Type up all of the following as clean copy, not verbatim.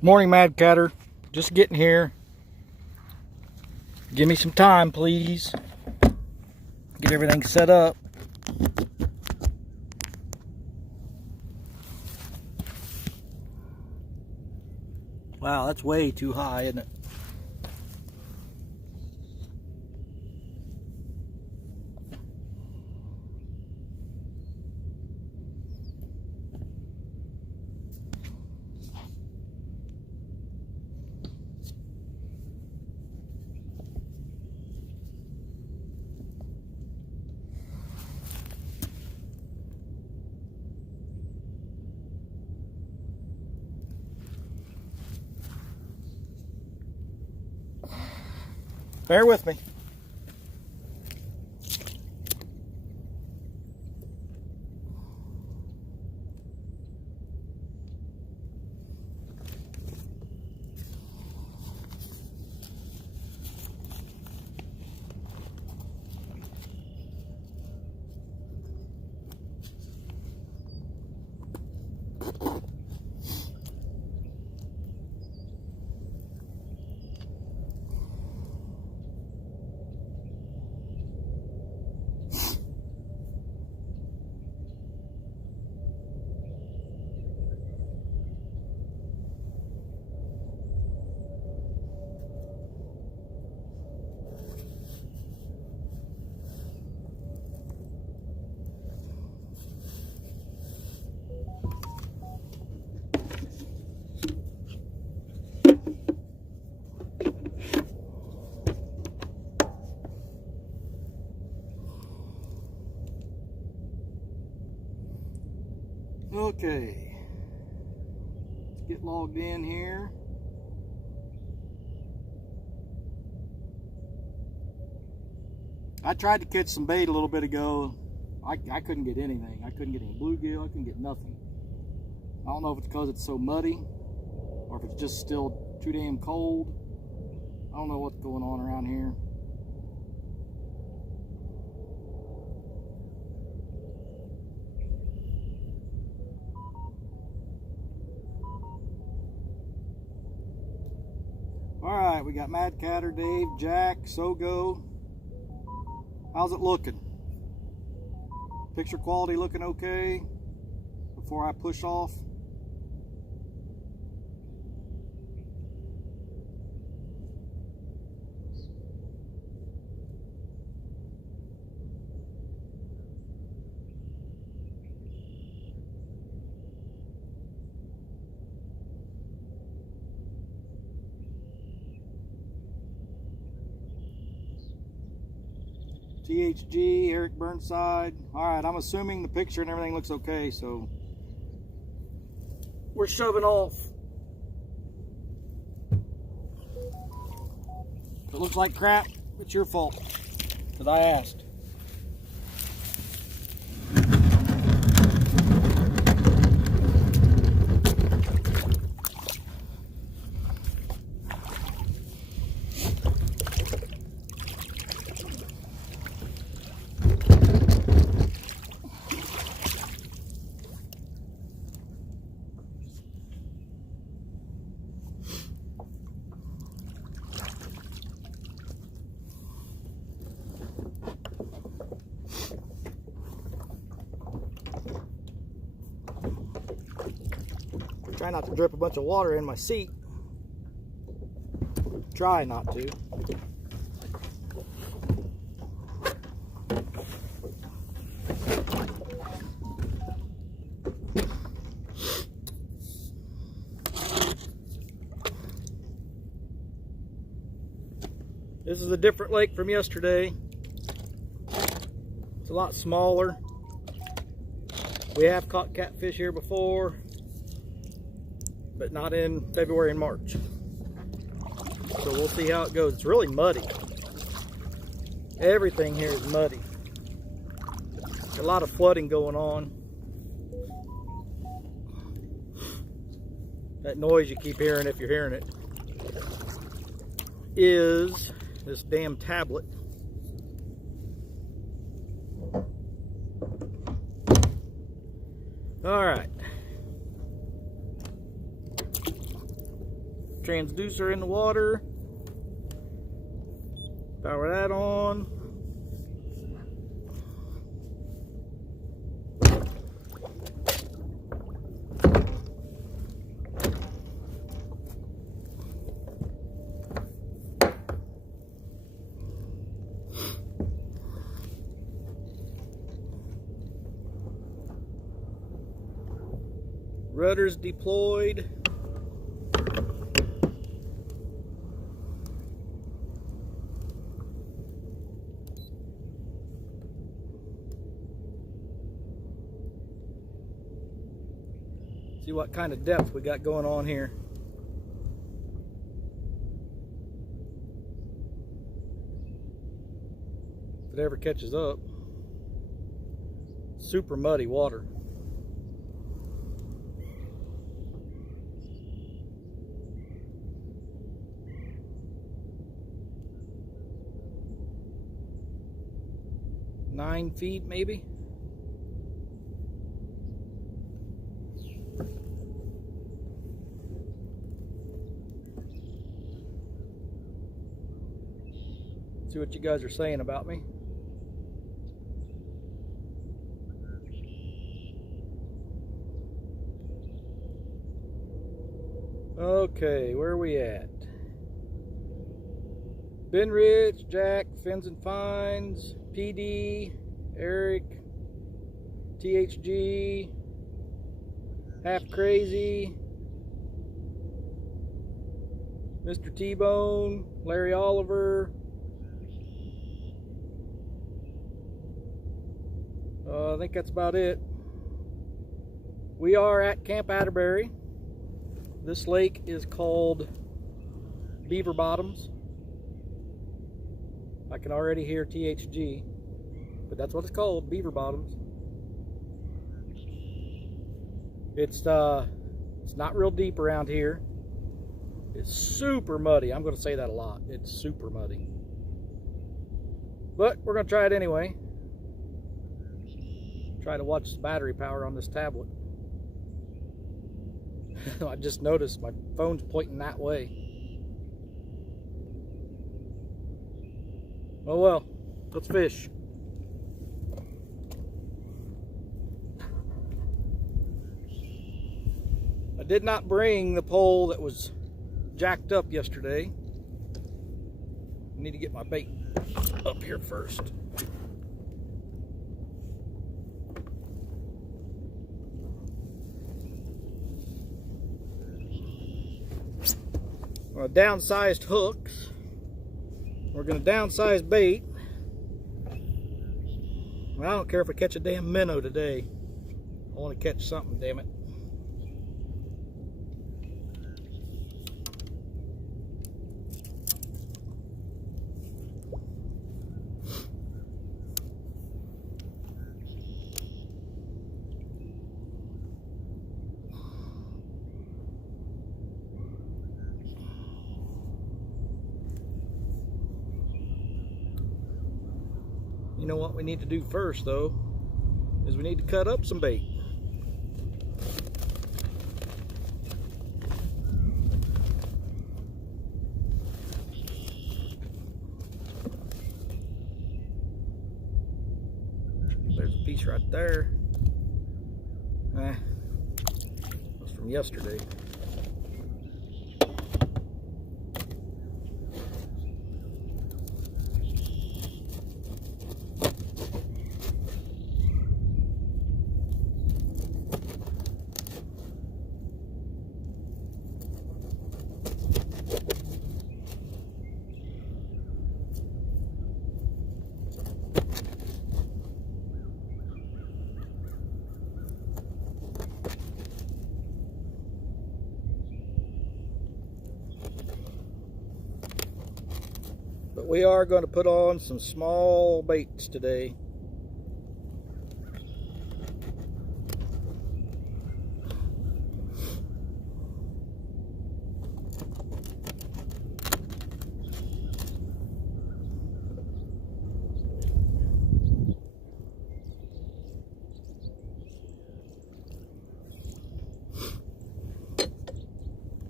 Morning, Mad Catter. Just getting here. Give me some time, please. Get everything set up. Wow, that's way too high, isn't it? Bear with me. Okay, let's get logged in here. I tried to catch some bait a little bit ago. I couldn't get anything. I couldn't get any bluegill. I couldn't get nothing. I don't know if it's because it's so muddy or if it's just still too damn cold. I don't know what's going on around here. Alright, we got Mad Catter, Dave, Jack, Sogo. How's it looking? Picture quality looking okay before I push off? THG, Eric Burnside. Alright, I'm assuming the picture and everything looks okay, so we're shoving off. If it looks like crap, it's your fault, because I asked. Try not to drip a bunch of water in my seat. Try not to. This is a different lake from yesterday. It's a lot smaller. We have caught catfish here before, but not in February and March. So we'll see how it goes. It's really muddy. Everything here is muddy. A lot of flooding going on. That noise you keep hearing, if you're hearing it, is this damn tablet. All right. transducer in the water. Power that on. Rudders deployed. See what kind of depth we got going on here. If it ever catches up. Super muddy water. Nine feet maybe. See what you guys are saying about me. Okay, where are we at? Ben Rich, Jack, Fins and Finds, PD, Eric, THG, Half Crazy, Mr. T-Bone, Larry Oliver, I think that's about it. We are at Camp Atterbury. This lake is called Beaver Bottoms. I can already hear THG, but that's what it's called, Beaver Bottoms. It's not real deep around here. It's super muddy. I'm going to say that a lot. It's super muddy. But we're going to try it anyway. Try to watch the battery power on this tablet. I just noticed my phone's pointing that way. Oh well, let's fish. I did not bring the pole that was jacked up yesterday. I need to get my bait up here first. Downsized hooks. We're going to downsize bait. I don't care if I catch a damn minnow today. I want to catch something, damn it. You know what we need to do first, though, is we need to cut up some bait. There's a piece right there. That's from yesterday. But we are going to put on some small baits today.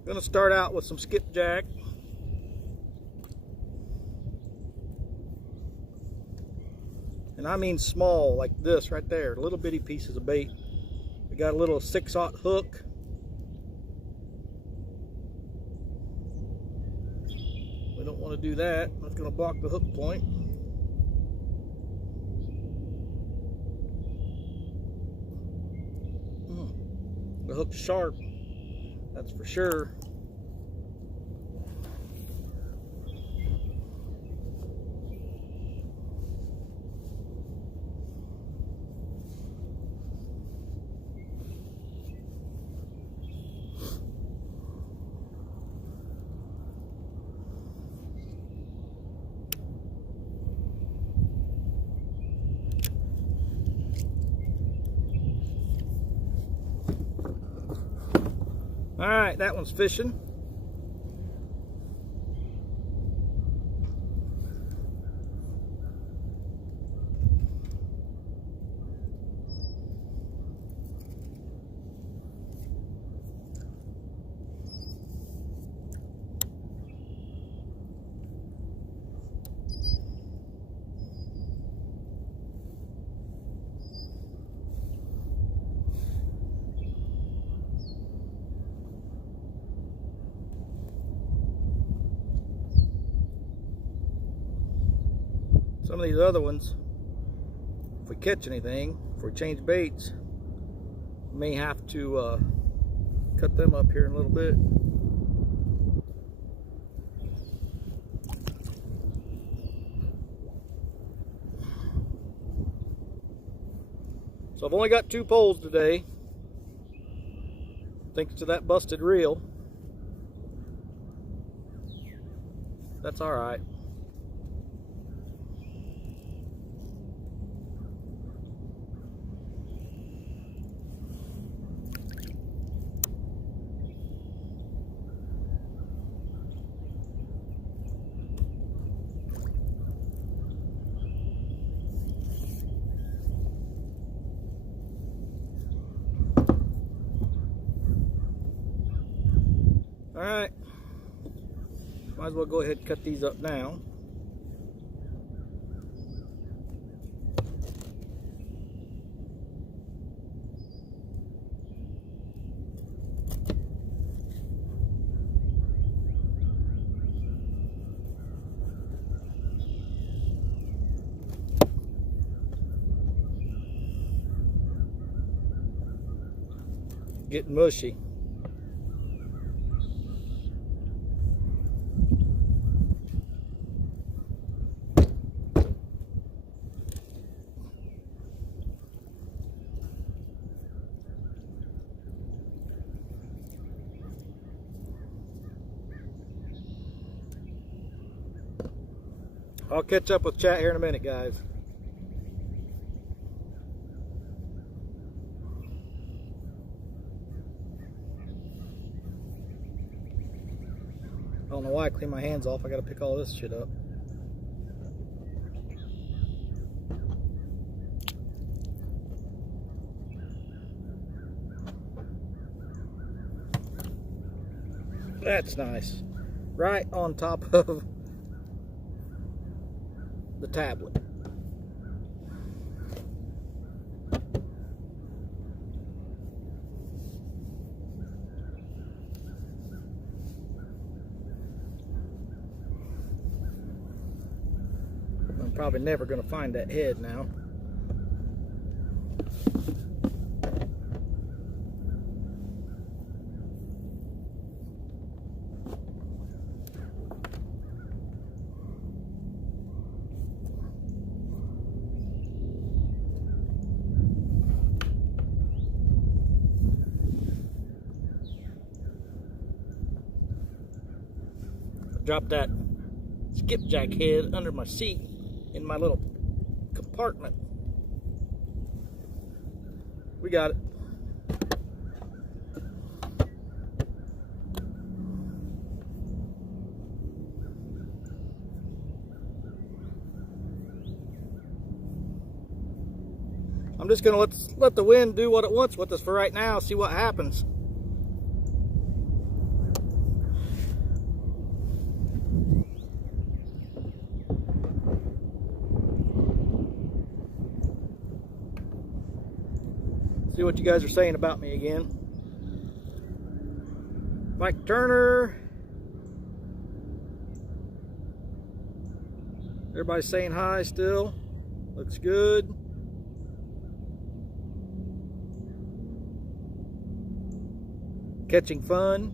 Gonna start out with some skipjack. And I mean small, like this right there, little bitty pieces of bait. We got a little 6/0 hook. We don't want to do that. That's going to block the hook point. The hook's sharp, that's for sure. All right, that one's fishing. Some of these other ones, if we catch anything, if we change baits, we may have to cut them up here in a little bit. So I've only got 2 poles today, thanks to that busted reel. That's all right. All right, might as well go ahead and cut these up now. Getting mushy. I'll catch up with chat here in a minute, guys. I don't know why I clean my hands off. I gotta pick all this shit up. That's nice. Right on top of the tablet. I'm probably never going to find that head now. Drop that skipjack head under my seat in my little compartment. We got it. I'm just gonna let the wind do what it wants with us for right now, see what happens. See what you guys are saying about me again. Mike Turner. Everybody's saying hi still. Looks good. Catching fun.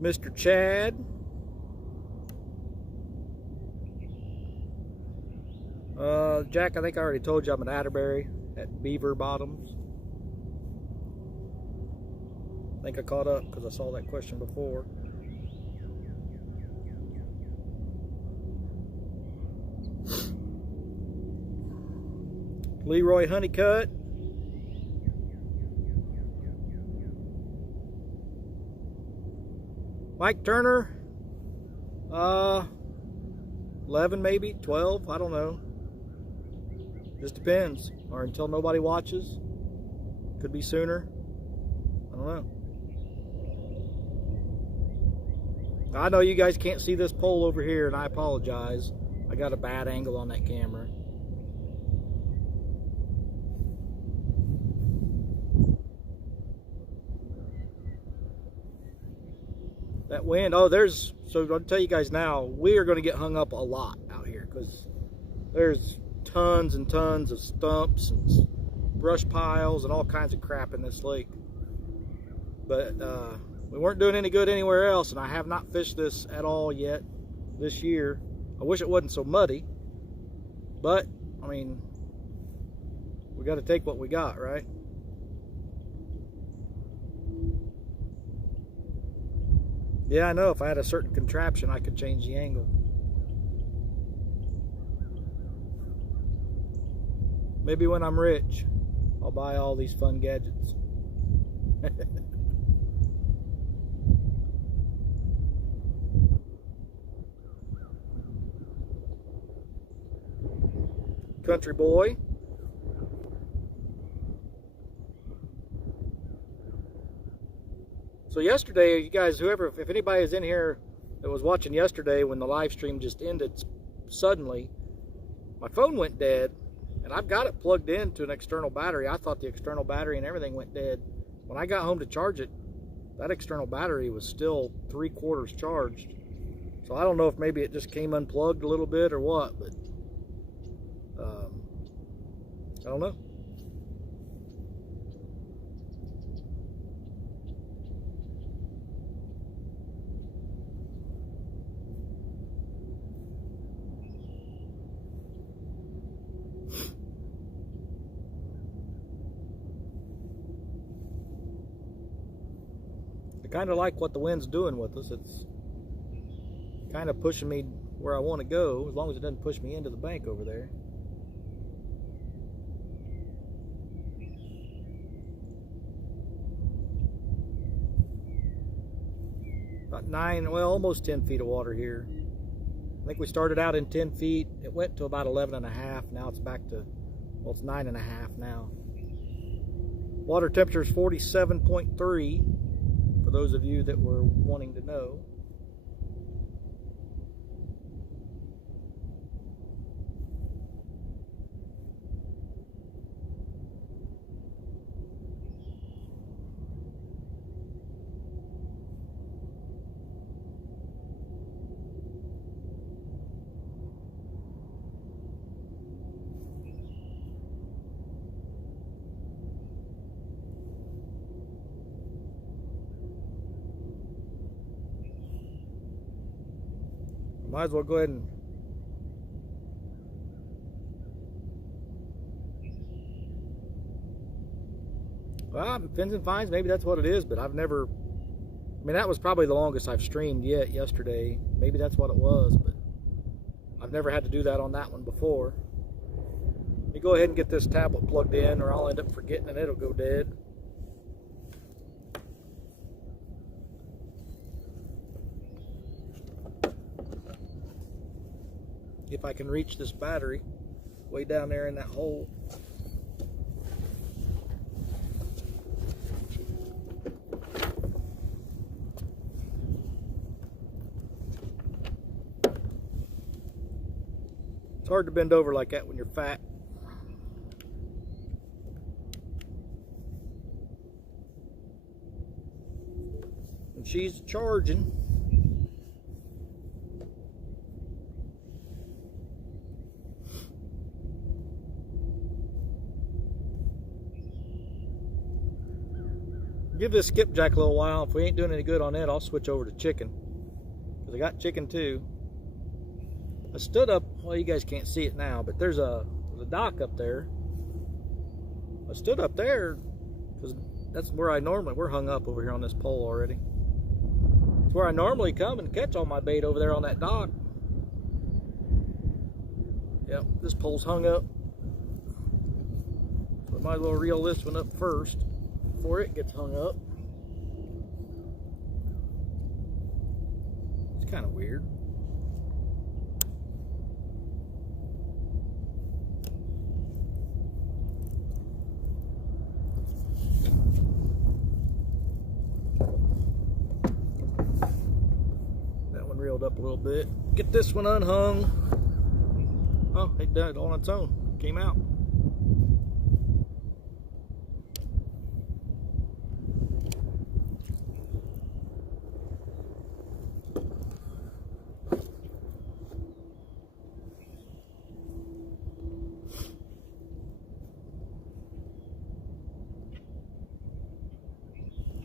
Mr. Chad. Jack, I think I already told you I'm at Atterbury at Beaver Bottoms. I think I caught up because I saw that question before. Leroy Honeycutt. Mike Turner. 11 maybe, 12, I don't know. Just depends. Or until nobody watches. Could be sooner. I don't know. I know you guys can't see this pole over here, and I apologize. I got a bad angle on that camera. That wind, oh, so I'll tell you guys now, we are going to get hung up a lot out here because there's tons and tons of stumps and brush piles and all kinds of crap in this lake. But we weren't doing any good anywhere else, and I have not fished this at all yet this year. I wish it wasn't so muddy, but I mean, we got to take what we got, right? Yeah, I know. If I had a certain contraption, I could change the angle. Maybe when I'm rich, I'll buy all these fun gadgets. Country boy. So yesterday, you guys, whoever, if anybody is in here that was watching yesterday when the live stream just ended suddenly, my phone went dead, and I've got it plugged into an external battery. I thought the external battery and everything went dead. When I got home to charge it, that external battery was still 3/4 charged. So I don't know if maybe it just came unplugged a little bit or what, but I don't know. I kind of like what the wind's doing with us. It's kind of pushing me where I want to go, as long as it doesn't push me into the bank over there. About 9, well, almost 10 feet of water here. I think we started out in 10 feet. It went to about 11.5. Now it's back to, well, it's 9.5 now. Water temperature is 47.3. For those of you that were wanting to know. Might as well go ahead and fins and fines, maybe that's what it is, but I've never, I mean, that was probably the longest I've streamed yet yesterday. Maybe that's what it was, but I've never had to do that on that one before. Let me go ahead and get this tablet plugged in, or I'll end up forgetting and it'll go dead. If I can reach this battery way down there in that hole. It's hard to bend over like that when you're fat. And she's charging. Give this skipjack a little while. If we ain't doing any good on it, I'll switch over to chicken. Because I got chicken too. I stood up, well, you guys can't see it now, but there's a dock up there. I stood up there because that's where we're hung up over here on this pole already. It's where I normally come and catch all my bait, over there on that dock. Yep, this pole's hung up. So I might as well reel this one up first before it gets hung up. It's kind of weird. That one reeled up a little bit. Get this one unhung. Oh, it did it all on its own. Came out.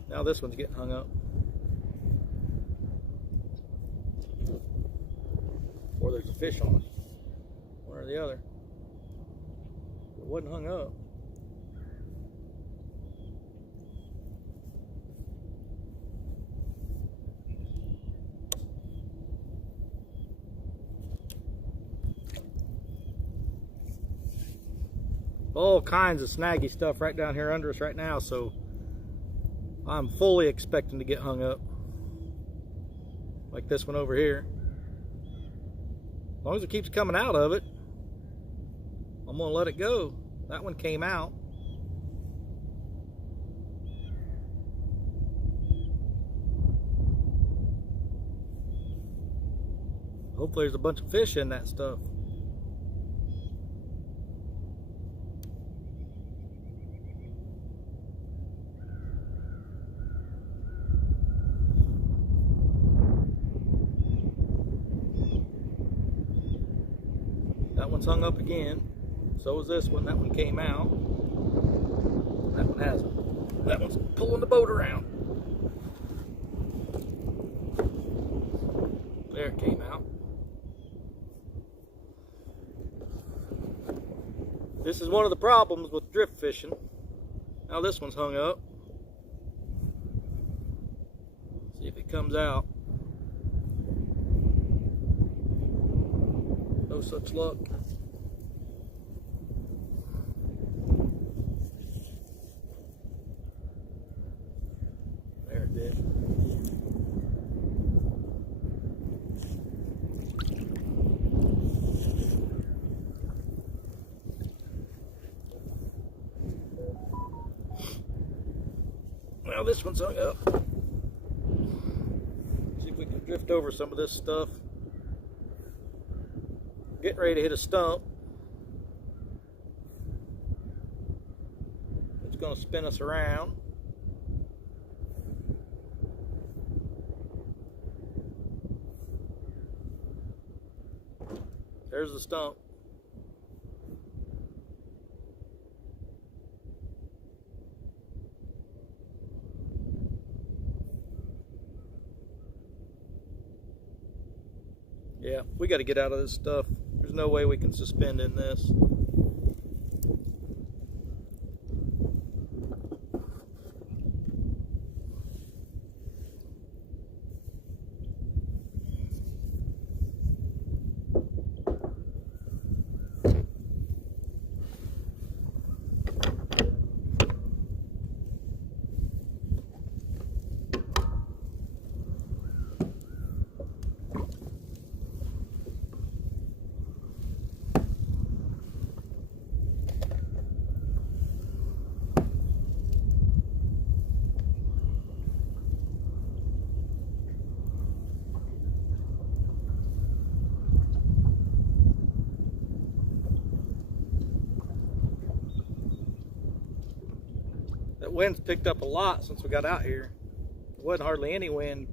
Now this one's getting hung up. Or there's a fish on it. One or the other. It wasn't hung up. All kinds of snaggy stuff right down here under us right now, so I'm fully expecting to get hung up. Like this one over here. As long as it keeps coming out of it, I'm gonna let it go. That one came out. Hopefully there's a bunch of fish in that stuff. That one's hung up again. So is this one. That one came out. That one hasn't. That one's pulling the boat around. There it came out. This is one of the problems with drift fishing. Now this one's hung up. See if it comes out. No such luck. There it did. Well, this one's hung up. See if we can drift over some of this stuff. Getting ready to hit a stump. It's going to spin us around. There's the stump. Yeah, we got to get out of this stuff. There's no way we can suspend in this. wind's picked up a lot since we got out here. There wasn't hardly any wind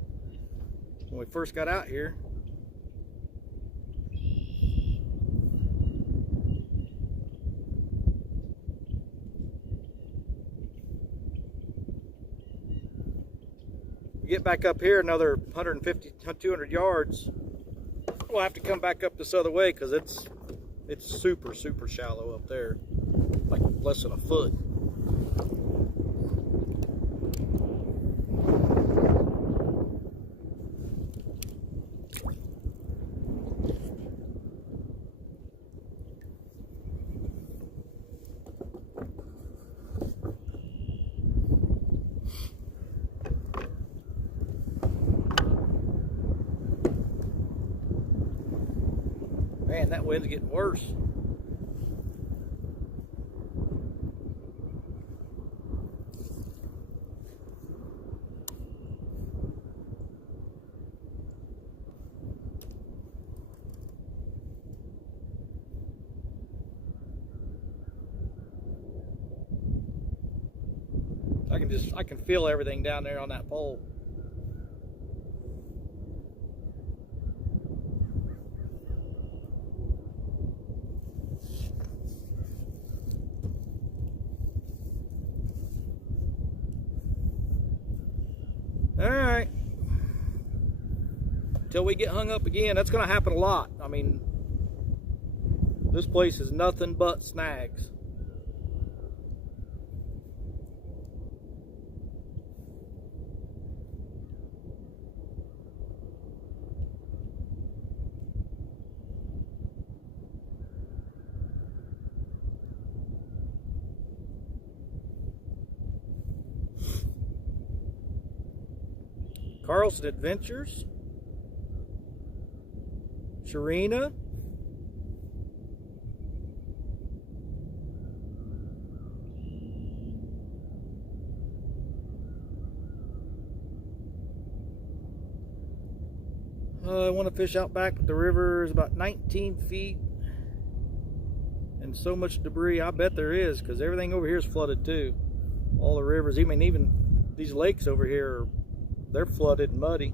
when we first got out here. We get back up here another 150, 200 yards. We'll have to come back up this other way because it's super, super shallow up there, like less than a foot. Man, that wind's getting worse. I can feel everything down there on that pole. All right. Till we get hung up again. That's going to happen a lot. I mean, this place is nothing but snags. Carlson Adventures, Sharina, I want to fish out back, but the river is about 19 feet and so much debris. I bet there is, because everything over here is flooded too. All the rivers, even these lakes over here, they're flooded and muddy.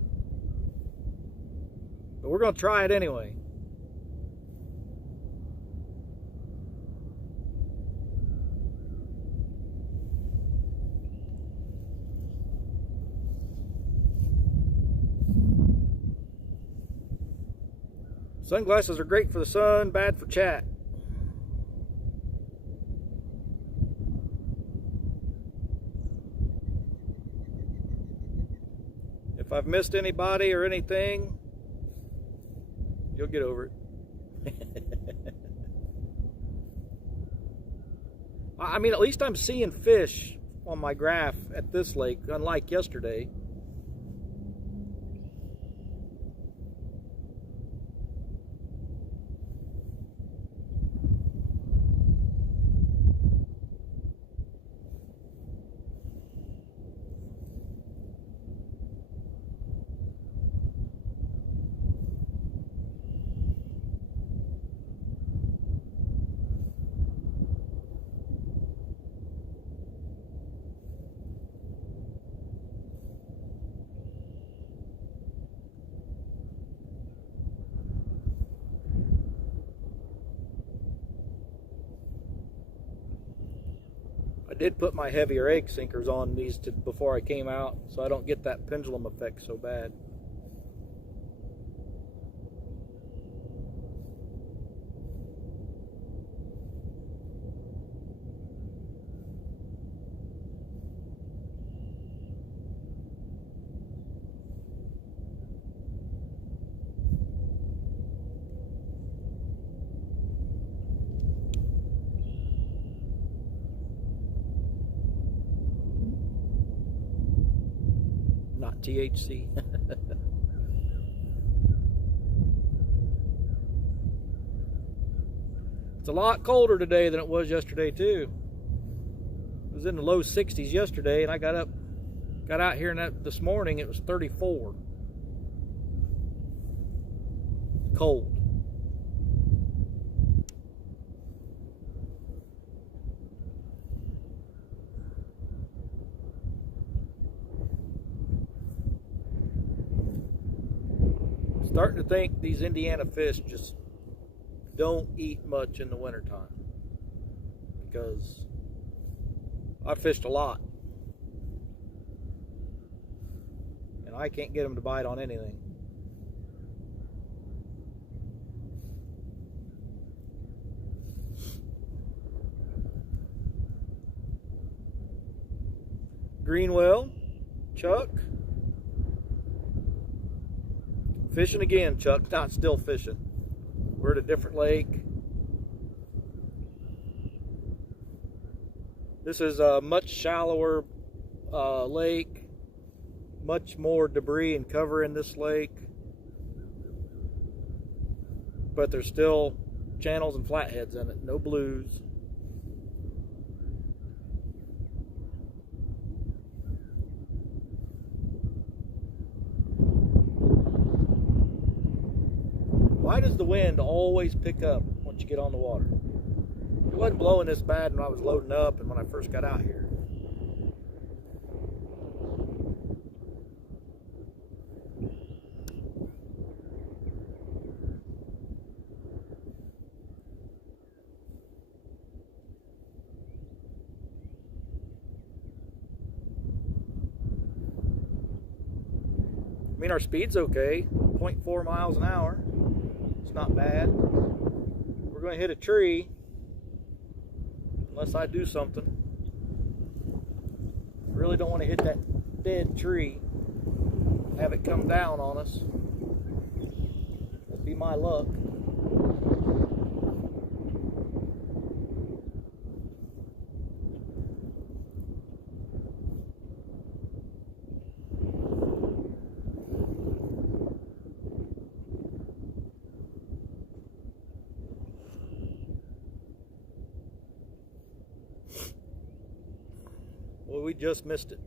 But we're going to try it anyway. Sunglasses are great for the sun, bad for chat. If I've missed anybody or anything, you'll get over it. I mean, at least I'm seeing fish on my graph at this lake, unlike yesterday. I did put my heavier egg sinkers on these before I came out, so I don't get that pendulum effect so bad. Not THC. It's a lot colder today than it was yesterday too. It was in the low 60s yesterday, and I got out here and this morning it was 34. Cold. Starting to think these Indiana fish just don't eat much in the wintertime, because I fished a lot and I can't get them to bite on anything. Greenwell, Chuck. Fishing again, Chuck. Not still fishing. We're at a different lake. This is a much shallower lake. Much more debris and cover in this lake. But there's still channels and flatheads in it. No blues. Why does the wind always pick up once you get on the water? It wasn't blowing this bad when I was loading up and when I first got out here. I mean, our speed's okay, 0.4 miles an hour. It's not bad. We're going to hit a tree unless I do something. I really don't want to hit that dead tree, have it come down on us. That'd be my luck. Well, we just missed it.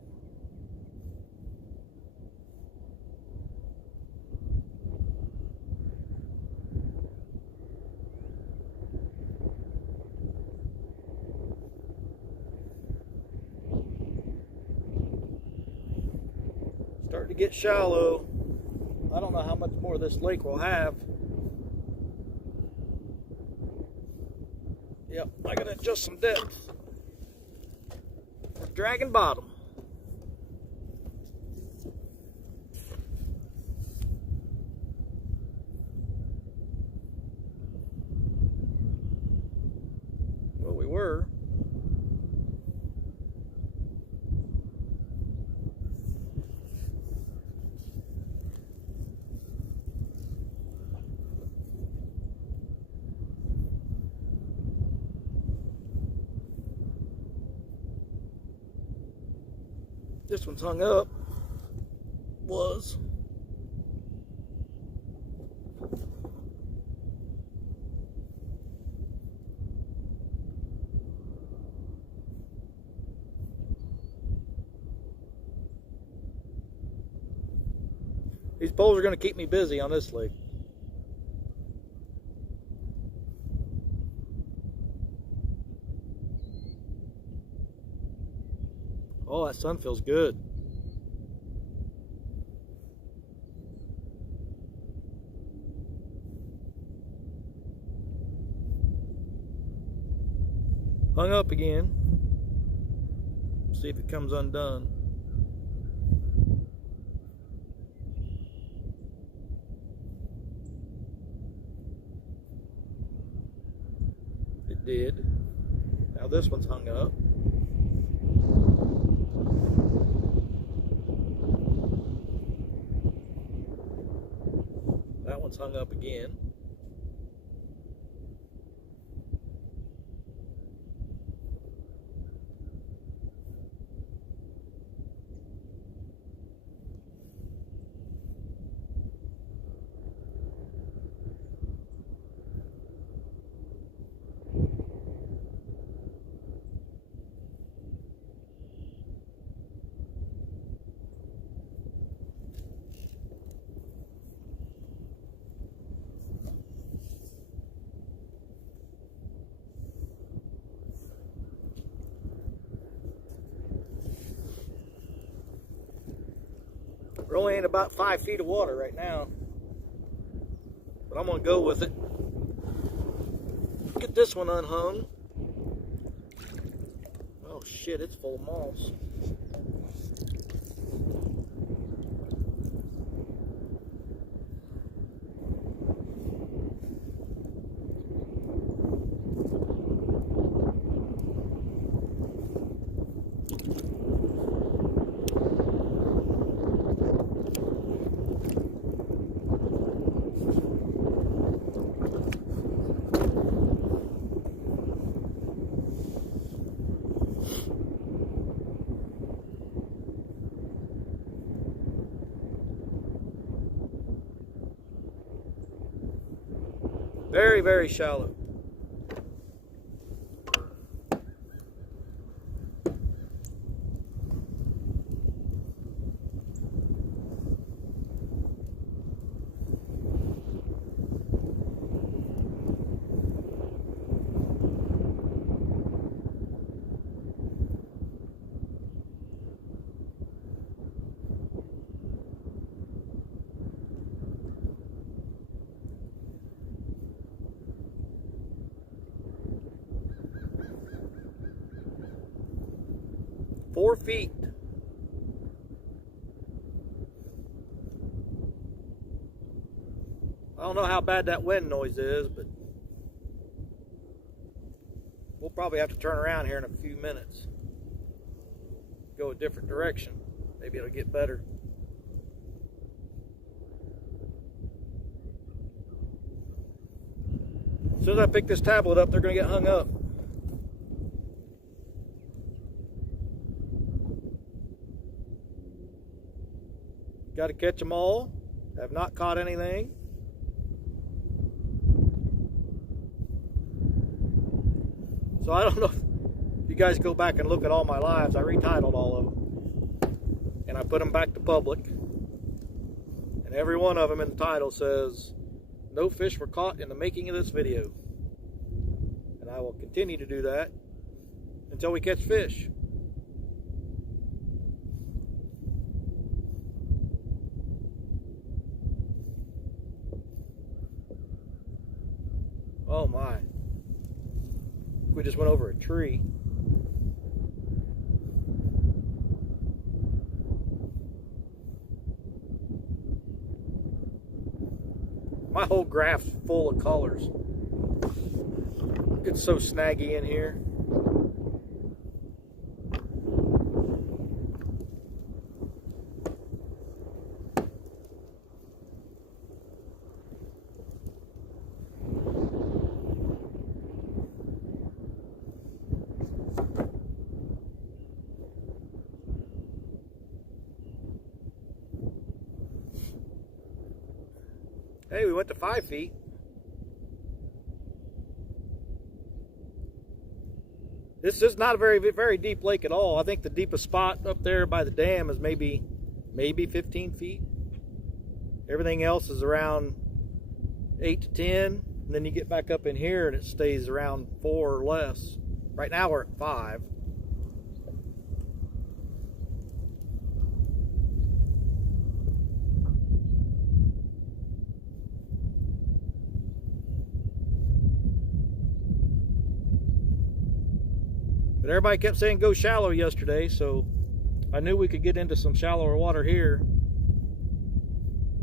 Starting to get shallow. I don't know how much more this lake will have. Yep, I gotta adjust some depth. Dragging bottom. Well, we were. This one's hung up. Was. These poles are going to keep me busy on this lake. Oh, that sun feels good. Hung up again. See if it comes undone. It did. Now this one's hung up. That one's hung up again. We're only in about 5 feet of water right now. I'm gonna go with it. Get this one unhung. Oh shit, it's full of moss. Very, very shallow. Four feet. I don't know how bad that wind noise is, but we'll probably have to turn around here in a few minutes. Go a different direction. Maybe it'll get better. As soon as I pick this tablet up, they're going to get hung up. Got to catch them all. Have not caught anything. So I don't know if you guys go back and look at all my lives. I retitled all of them. And I put them back to public. And every one of them in the title says, "No fish were caught in the making of this video." And I will continue to do that until we catch fish. Oh my. We just went over a tree. My whole graph's full of colors. It's so snaggy in here. Hey, we went to 5 feet. This is not a very deep lake at all. I think the deepest spot up there by the dam is maybe 15 feet. Everything else is around 8 to 10. And then you get back up in here and it stays around 4 or less. Right now we're at 5. But everybody kept saying go shallow yesterday, so I knew we could get into some shallower water here.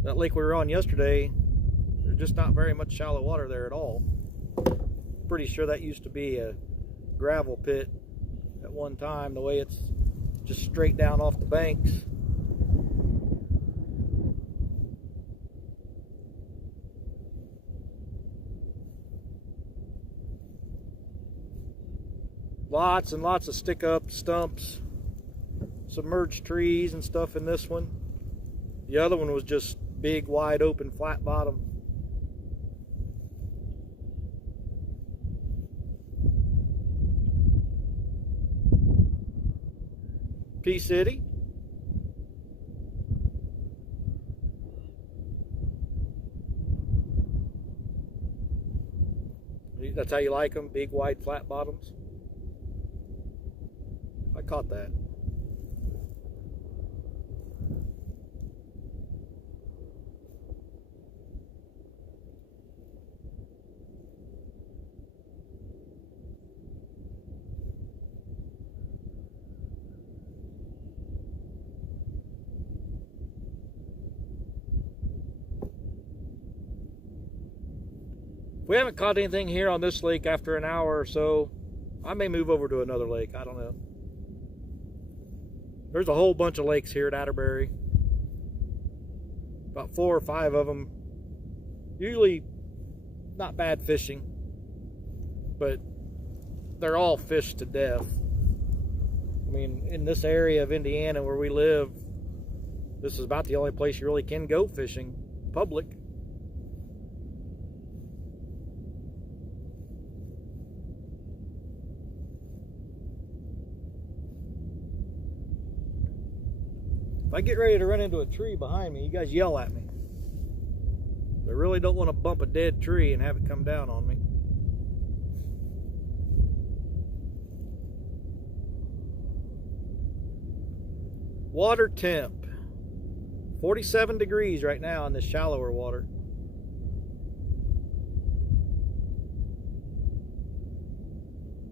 That lake we were on yesterday, there's just not very much shallow water there at all. Pretty sure that used to be a gravel pit at one time, the way it's just straight down off the banks. Lots and lots of stick-up stumps, submerged trees and stuff in this one. The other one was just big, wide open, flat bottom. P-City. That's how you like them, big, wide, flat bottoms. I caught that. If we haven't caught anything here on this lake after an hour or so, I may move over to another lake. I don't know. There's a whole bunch of lakes here at Atterbury. About 4 or 5 of them. Usually not bad fishing, but they're all fished to death. I mean, in this area of Indiana where we live, this is about the only place you really can go fishing public. If I get ready to run into a tree behind me, you guys yell at me. I really don't want to bump a dead tree and have it come down on me. Water temp, 47 degrees right now in this shallower water.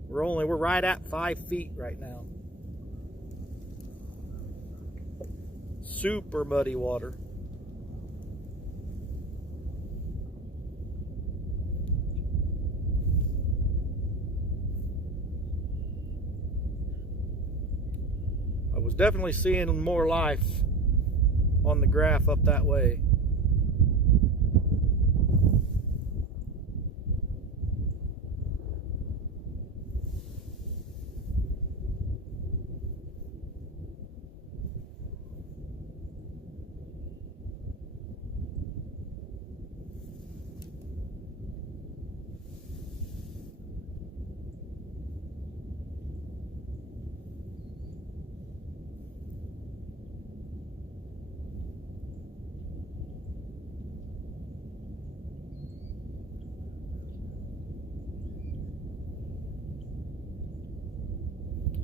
We're right at 5 feet right now. Super muddy water. I was definitely seeing more life on the graph up that way.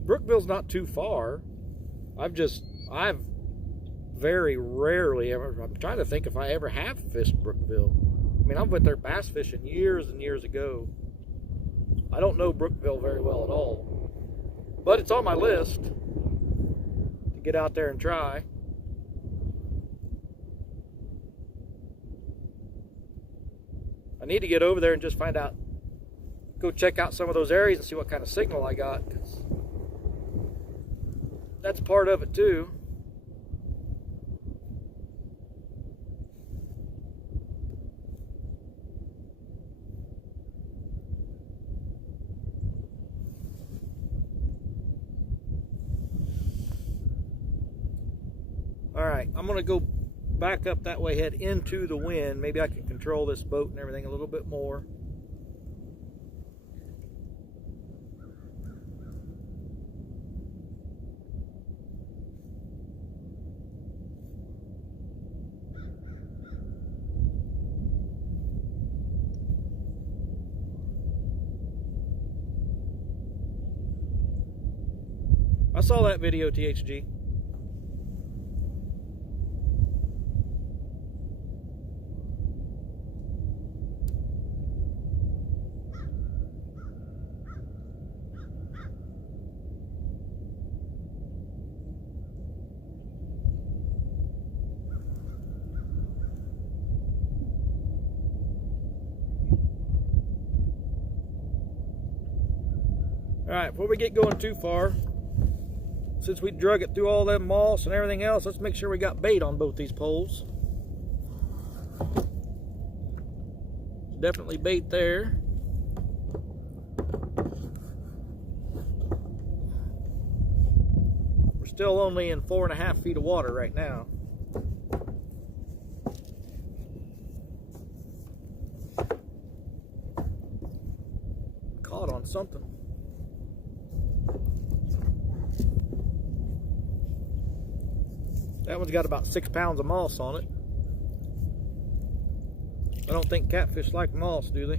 Brookville's not too far. I've very rarely ever, I'm trying to think if I ever have fished Brookville. I mean, I went there bass fishing years and years ago. I don't know Brookville very well at all, but it's on my list to get out there and try. I need to get over there and just find out, go check out some of those areas and see what kind of signal I got. That's part of it too. All right, I'm gonna go back up that way, head into the wind. Maybe I can control this boat and everything a little bit more. I saw that video, THG. All right, before we get going too far, since we drug it through all that moss and everything else, let's make sure we got bait on both these poles. Definitely bait there. We're still only in 4.5 feet of water right now. Caught on something. That one's got about 6 pounds of moss on it. I don't think catfish like moss, do they?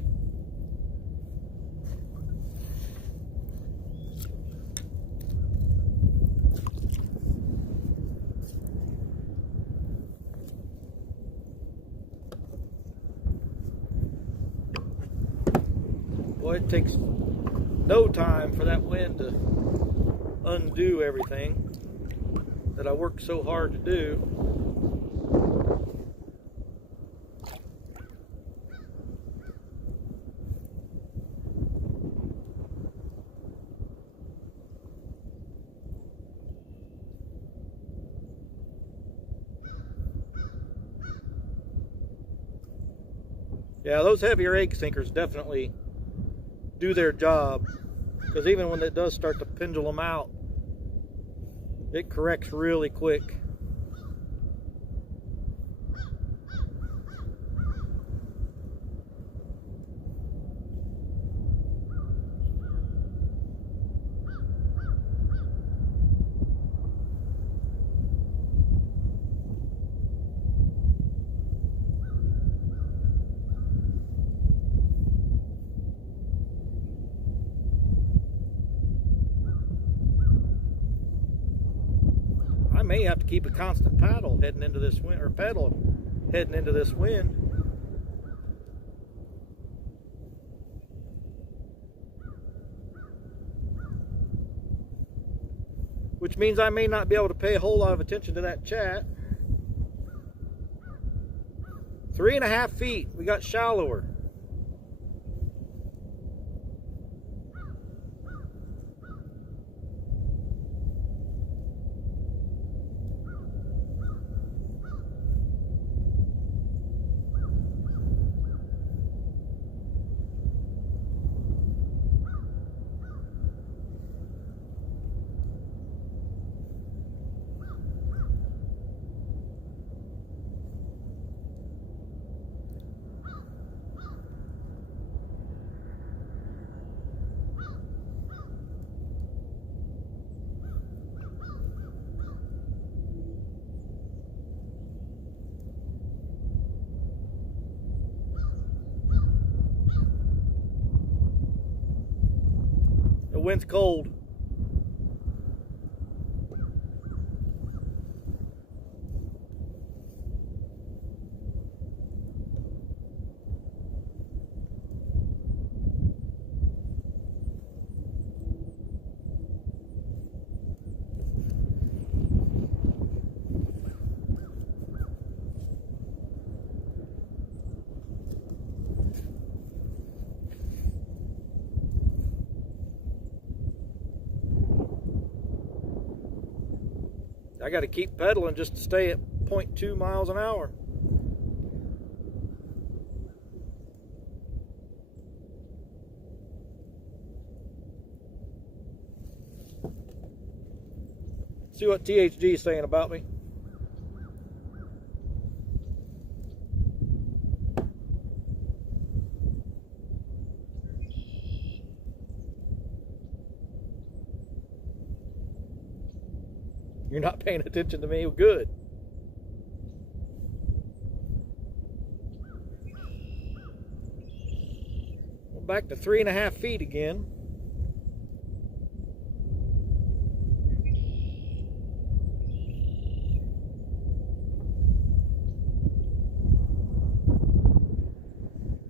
Boy, it takes no time for that wind to undo everything that I worked so hard to do. Yeah, those heavier egg sinkers definitely do their job, because even when it does start to pendulum out, it corrects really quick. I may have to keep a constant paddle heading into this wind, or pedal heading into this wind. Which means I may not be able to pay a whole lot of attention to that chat. 3.5 feet, we got shallower. The wind's cold. I got to keep pedaling just to stay at 0.2 miles an hour. See what THG is saying about me. You're not paying attention to me? Good. Well, back to 3.5 feet again.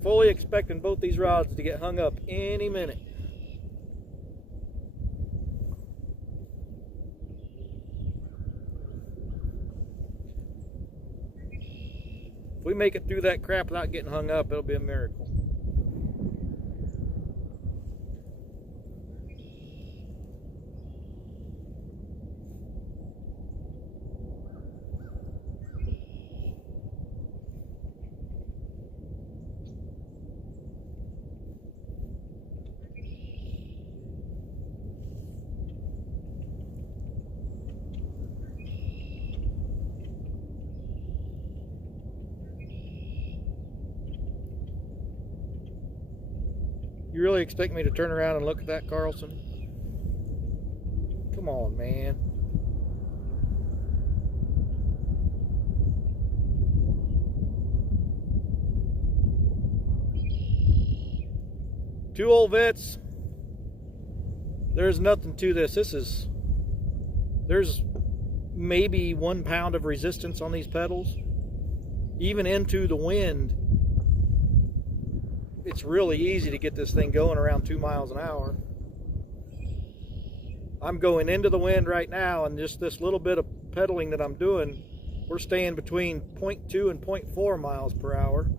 Fully expecting both these rods to get hung up any minute. If we make it through that crap without getting hung up, it'll be a miracle. You really expect me to turn around and look at that, Carlson? Come on, man. Two old vets. There's nothing to this. There's maybe 1 pound of resistance on these pedals. Even into the wind, it's really easy to get this thing going around 2 miles an hour. I'm going into the wind right now, and just this little bit of pedaling that I'm doing, we're staying between 0.2 and 0.4 miles per hour.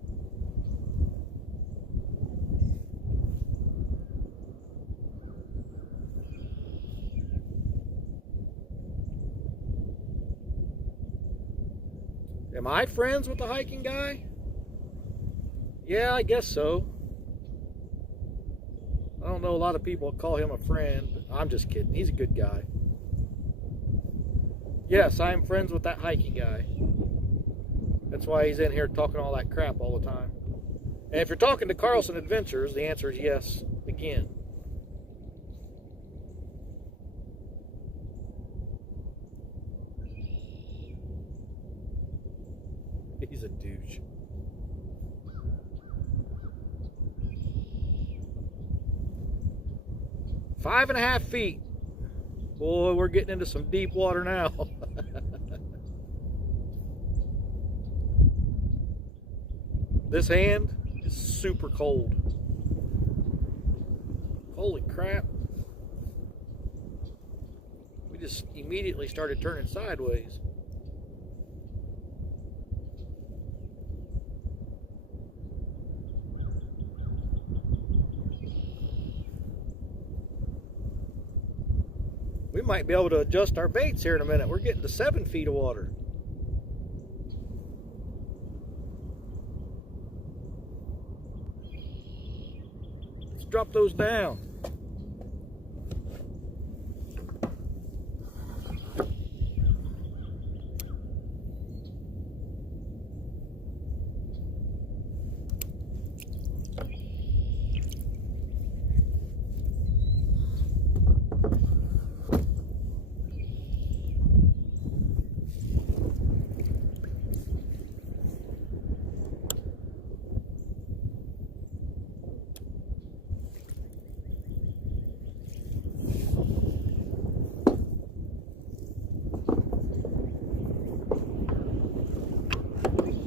Am I friends with the hiking guy? Yeah, I guess so. I don't know, a lot of people call him a friend. I'm just kidding. He's a good guy. Yes, I am friends with that hiking guy. That's why he's in here talking all that crap all the time. And if you're talking to Carlson Adventures, the answer is yes, again. He's a douche. Five and a half feet. Boy, we're getting into some deep water now. This hand is super cold. Holy crap. We just immediately started turning sideways. We might be able to adjust our baits here in a minute. We're getting to 7 feet of water. Let's drop those down.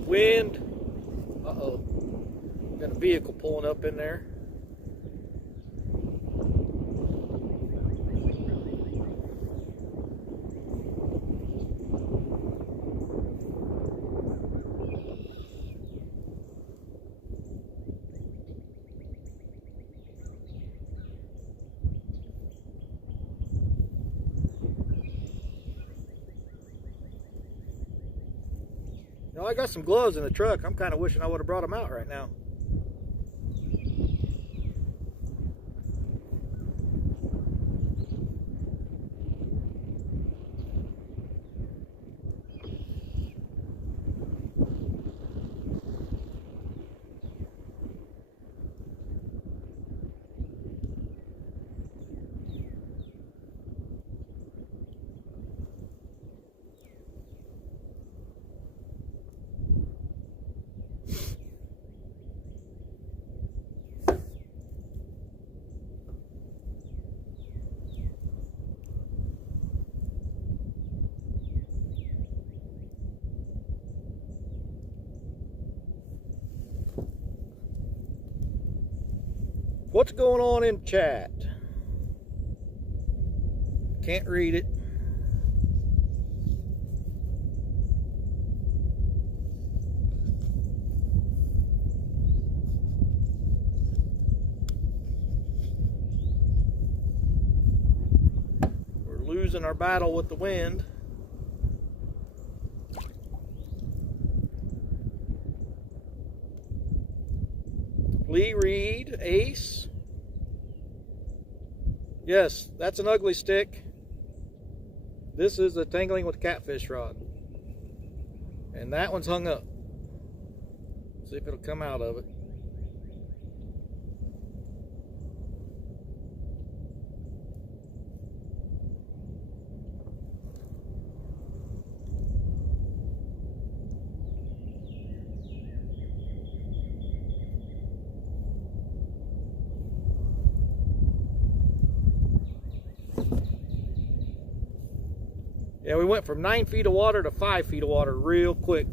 Wind. Uh-oh. Got a vehicle pulling up in there. You know, I got some gloves in the truck. I'm kind of wishing I would have brought them out right now. What's going on in chat? Can't read it. We're losing our battle with the wind. Lee Reed, Ace. Yes, that's an ugly stick. This is a tangling with catfish rod. And that one's hung up. See if it'll come out of it. Yeah, we went from 9 feet of water to 5 feet of water real quick.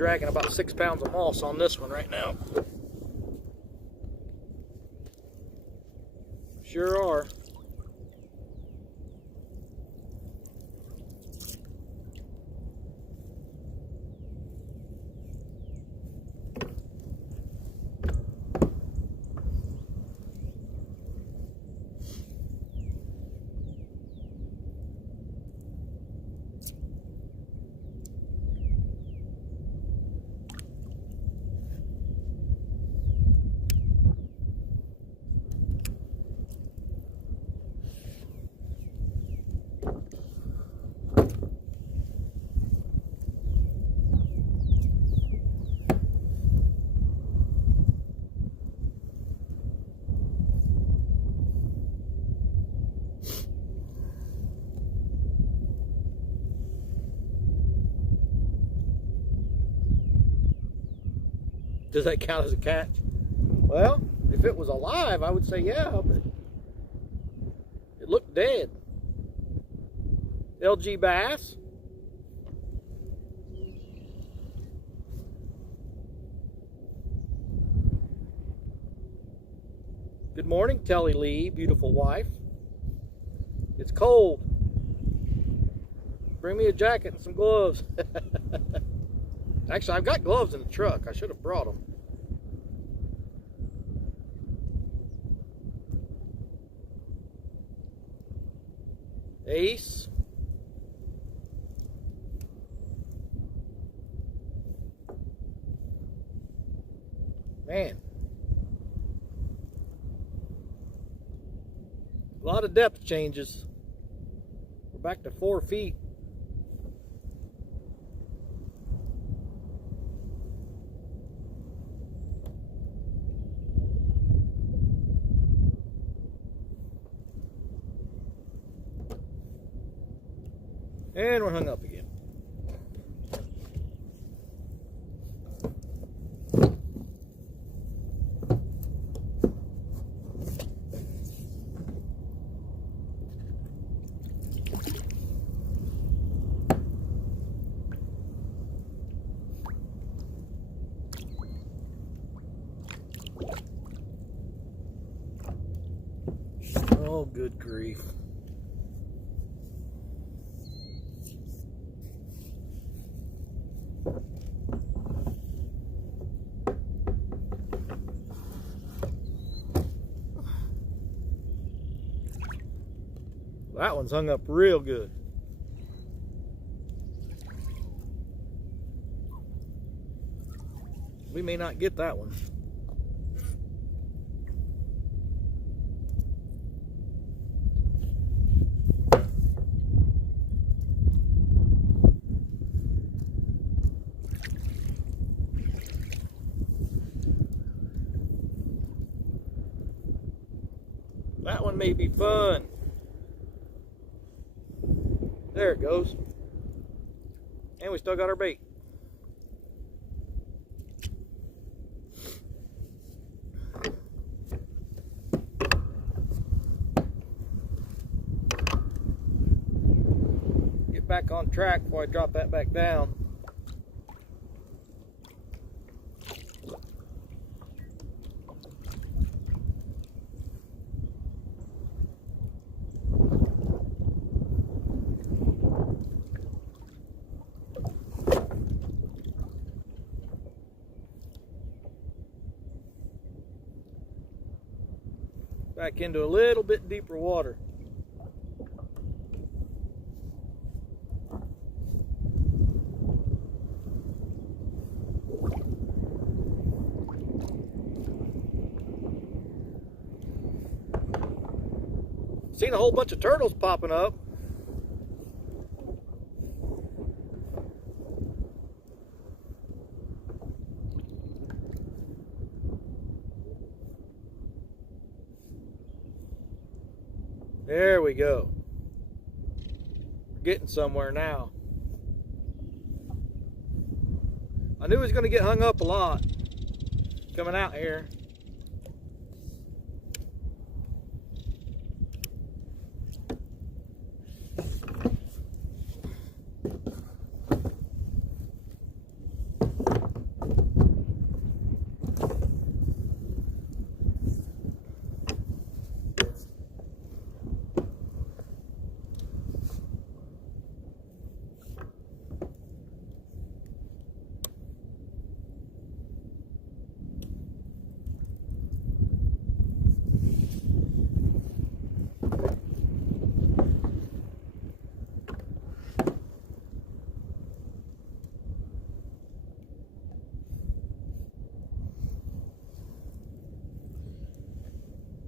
dragging about 6 pounds of moss on this one right now. Sure are. Does that count as a catch? Well, if it was alive, I would say yeah, but it looked dead. LG bass. Good morning, Telly Lee, beautiful wife. It's cold. Bring me a jacket and some gloves. Actually, I've got gloves in the truck. I should have brought them. Ace. Man. A lot of depth changes. We're back to 4 feet. And we're hung up again. Oh, good grief. That one's hung up real good. We may not get that one. That one may be fun. There it goes. And we still got our bait. Get back on track before I drop that back down. Back into a little bit deeper water. Seen a whole bunch of turtles popping up. There we go. We're getting somewhere now. I knew he was going to get hung up a lot coming out here.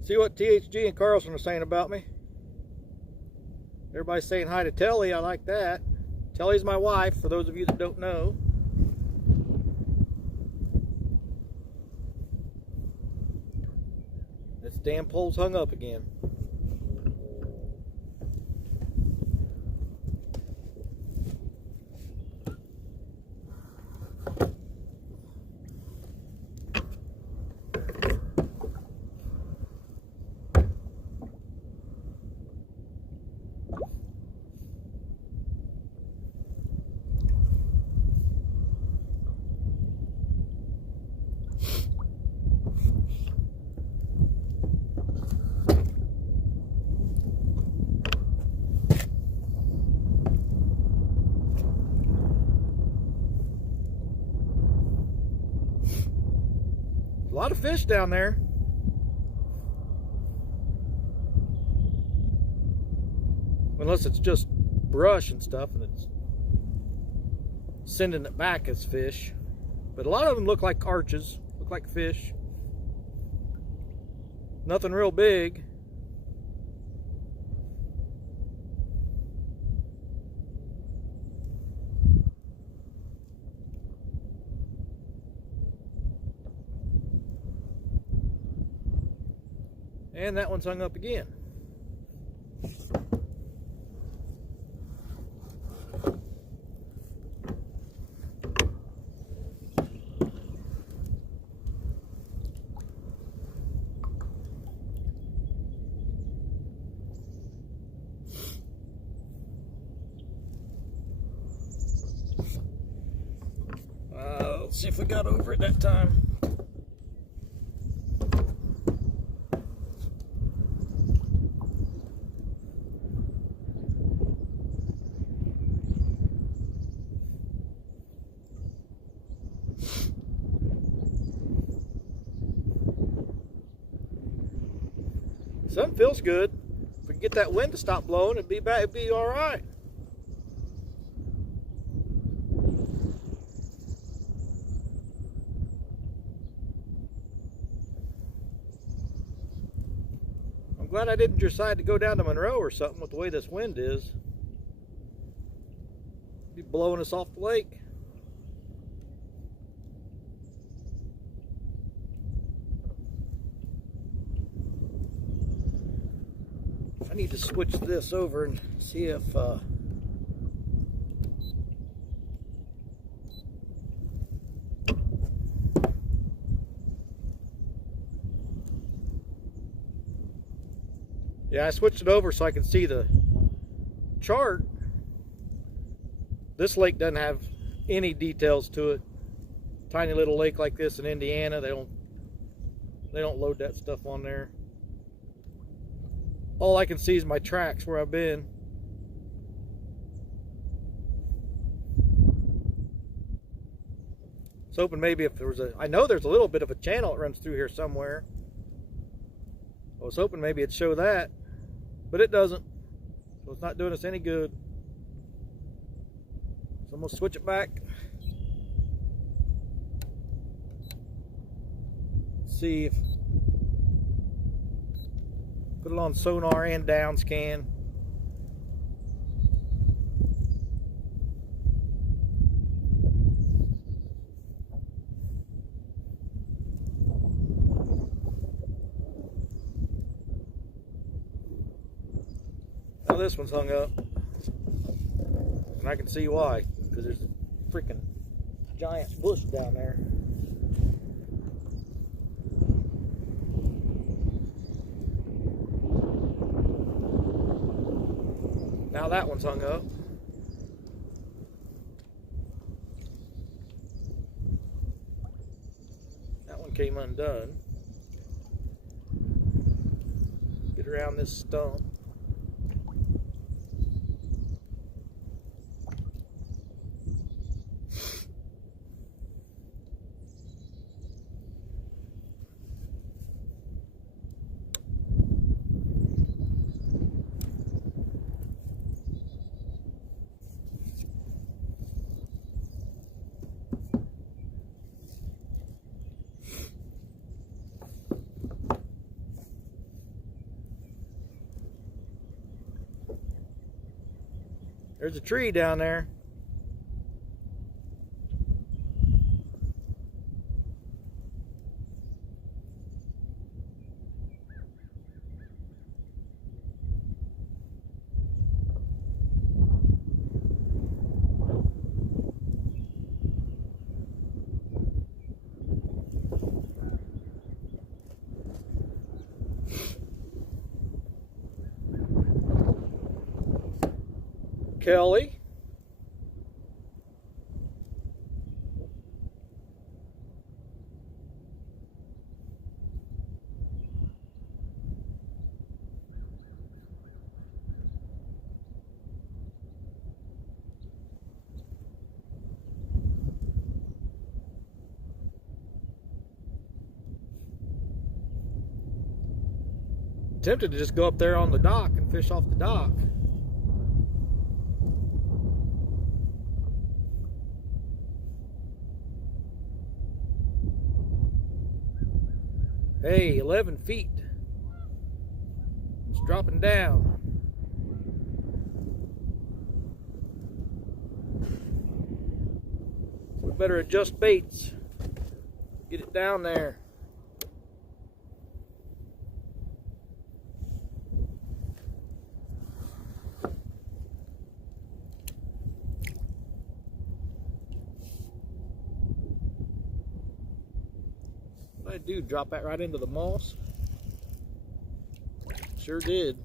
See what THG and Carlson are saying about me. Everybody's saying hi to Telly. I like that. Telly's my wife, for those of you that don't know. This damn pole's hung up again. A lot of fish down there. Unless it's just brush and stuff and it's sending it back as fish. But a lot of them look like arches, look like fish. Nothing real big. And that one's hung up again. Let's see if we got over it that time. Something feels good. If we can get that wind to stop blowing, it'd be all right. I'm glad I didn't decide to go down to Monroe or something with the way this wind is. It'd be blowing us off the lake. I need to switch this over and see if yeah, I switched it over so I can see the chart. This lake doesn't have any details to it. Tiny little lake like this in Indiana, they don't load that stuff on there. All I can see is my tracks where I've been. I was hoping maybe if there was I know there's a little bit of a channel that runs through here somewhere. I was hoping maybe it'd show that, but it doesn't. So it's not doing us any good. So I'm gonna switch it back. See if put it on sonar and down scan. Now this one's hung up. And I can see why, because there's a freaking giant bush down there. Now that one's hung up. That one came undone. Get around this stump. There's a tree down there. Kelly. Tempted to just go up there on the dock and fish off the dock. Hey, 11 feet. It's dropping down. We better adjust baits. Get it down there. I do drop that right into the moss. Sure did.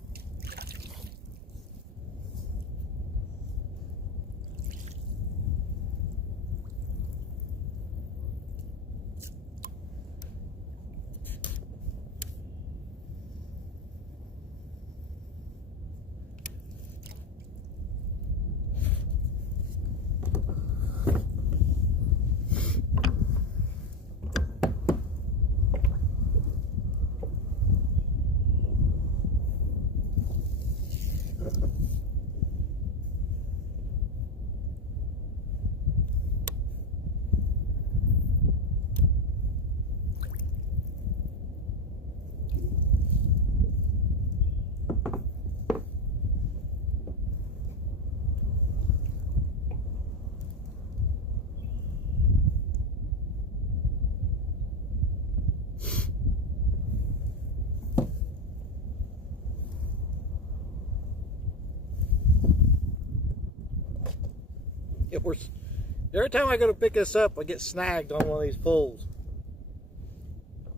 Every time I go to pick this up, I get snagged on one of these poles.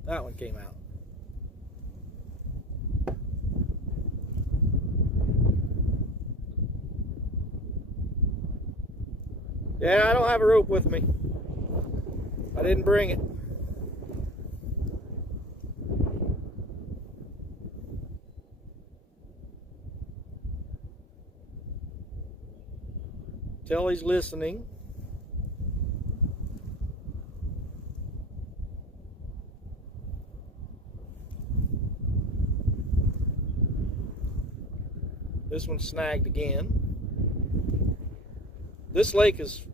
That one came out. Yeah, I don't have a rope with me. I didn't bring it. Tell he's listening. This one's snagged again. This lake is,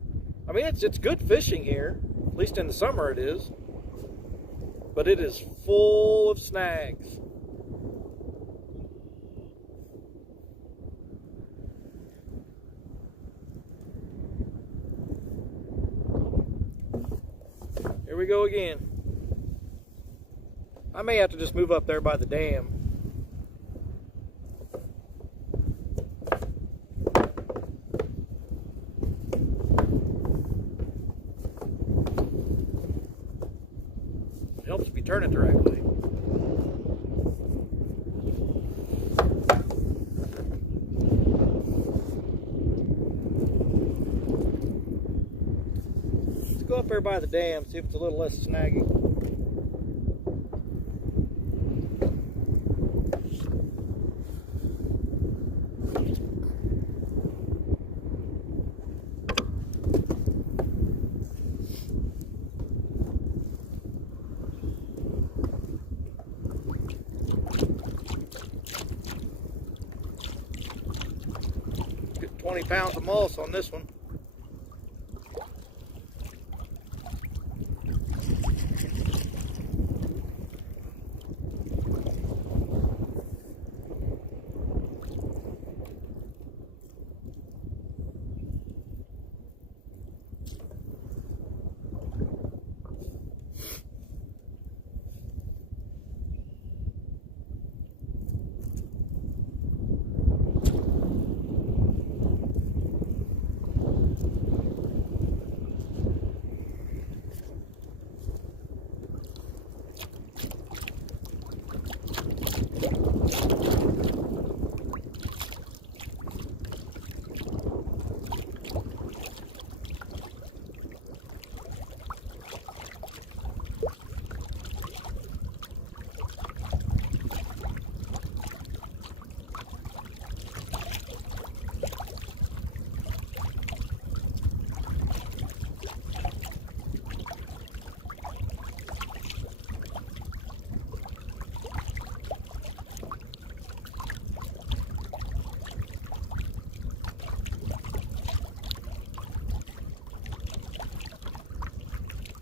I mean, it's good fishing here. At least in the summer it is. But it is full of snags. Here we go again. I may have to just move up there by the dam. It helps if you turn it the right way. Let's go up there by the dam, see if it's a little less snaggy. Get 20 pounds of moss on this one.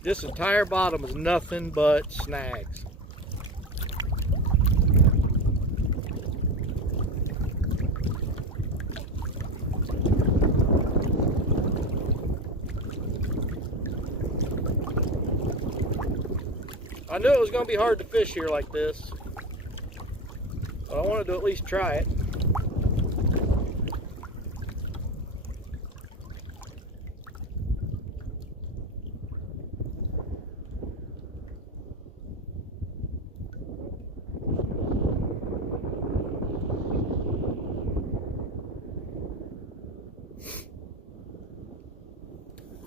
This entire bottom is nothing but snags. I knew it was going to be hard to fish here like this, but I wanted to at least try it.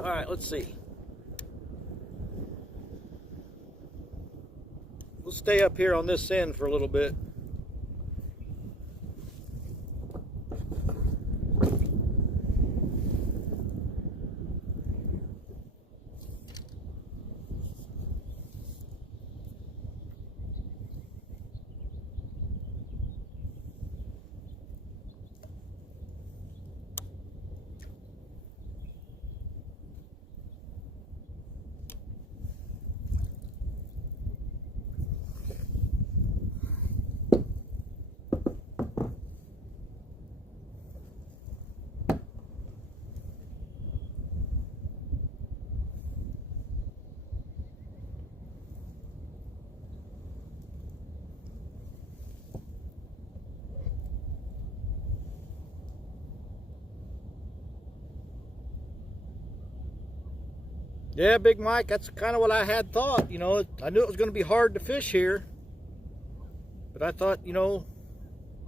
All right, let's see. We'll stay up here on this end for a little bit. Yeah, Big Mike, that's kind of what I had thought. You know, I knew it was going to be hard to fish here, but I thought, you know,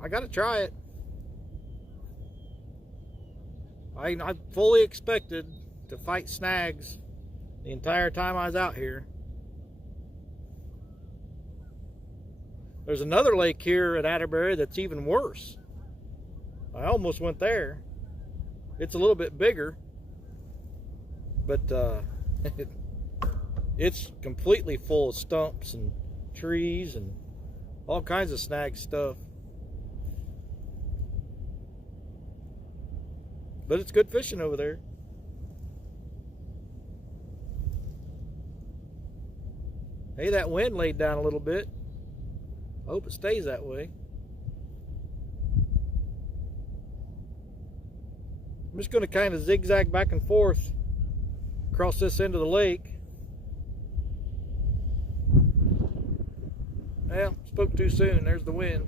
I got to try it. I fully expected to fight snags the entire time I was out here. There's another lake here at Atterbury that's even worse. I almost went there. It's a little bit bigger, but it's completely full of stumps and trees and all kinds of snag stuff. But it's good fishing over there. Hey, that wind laid down a little bit. I hope it stays that way. I'm just going to kind of zigzag back and forth across this end of the lake. Well, spoke too soon. There's the wind.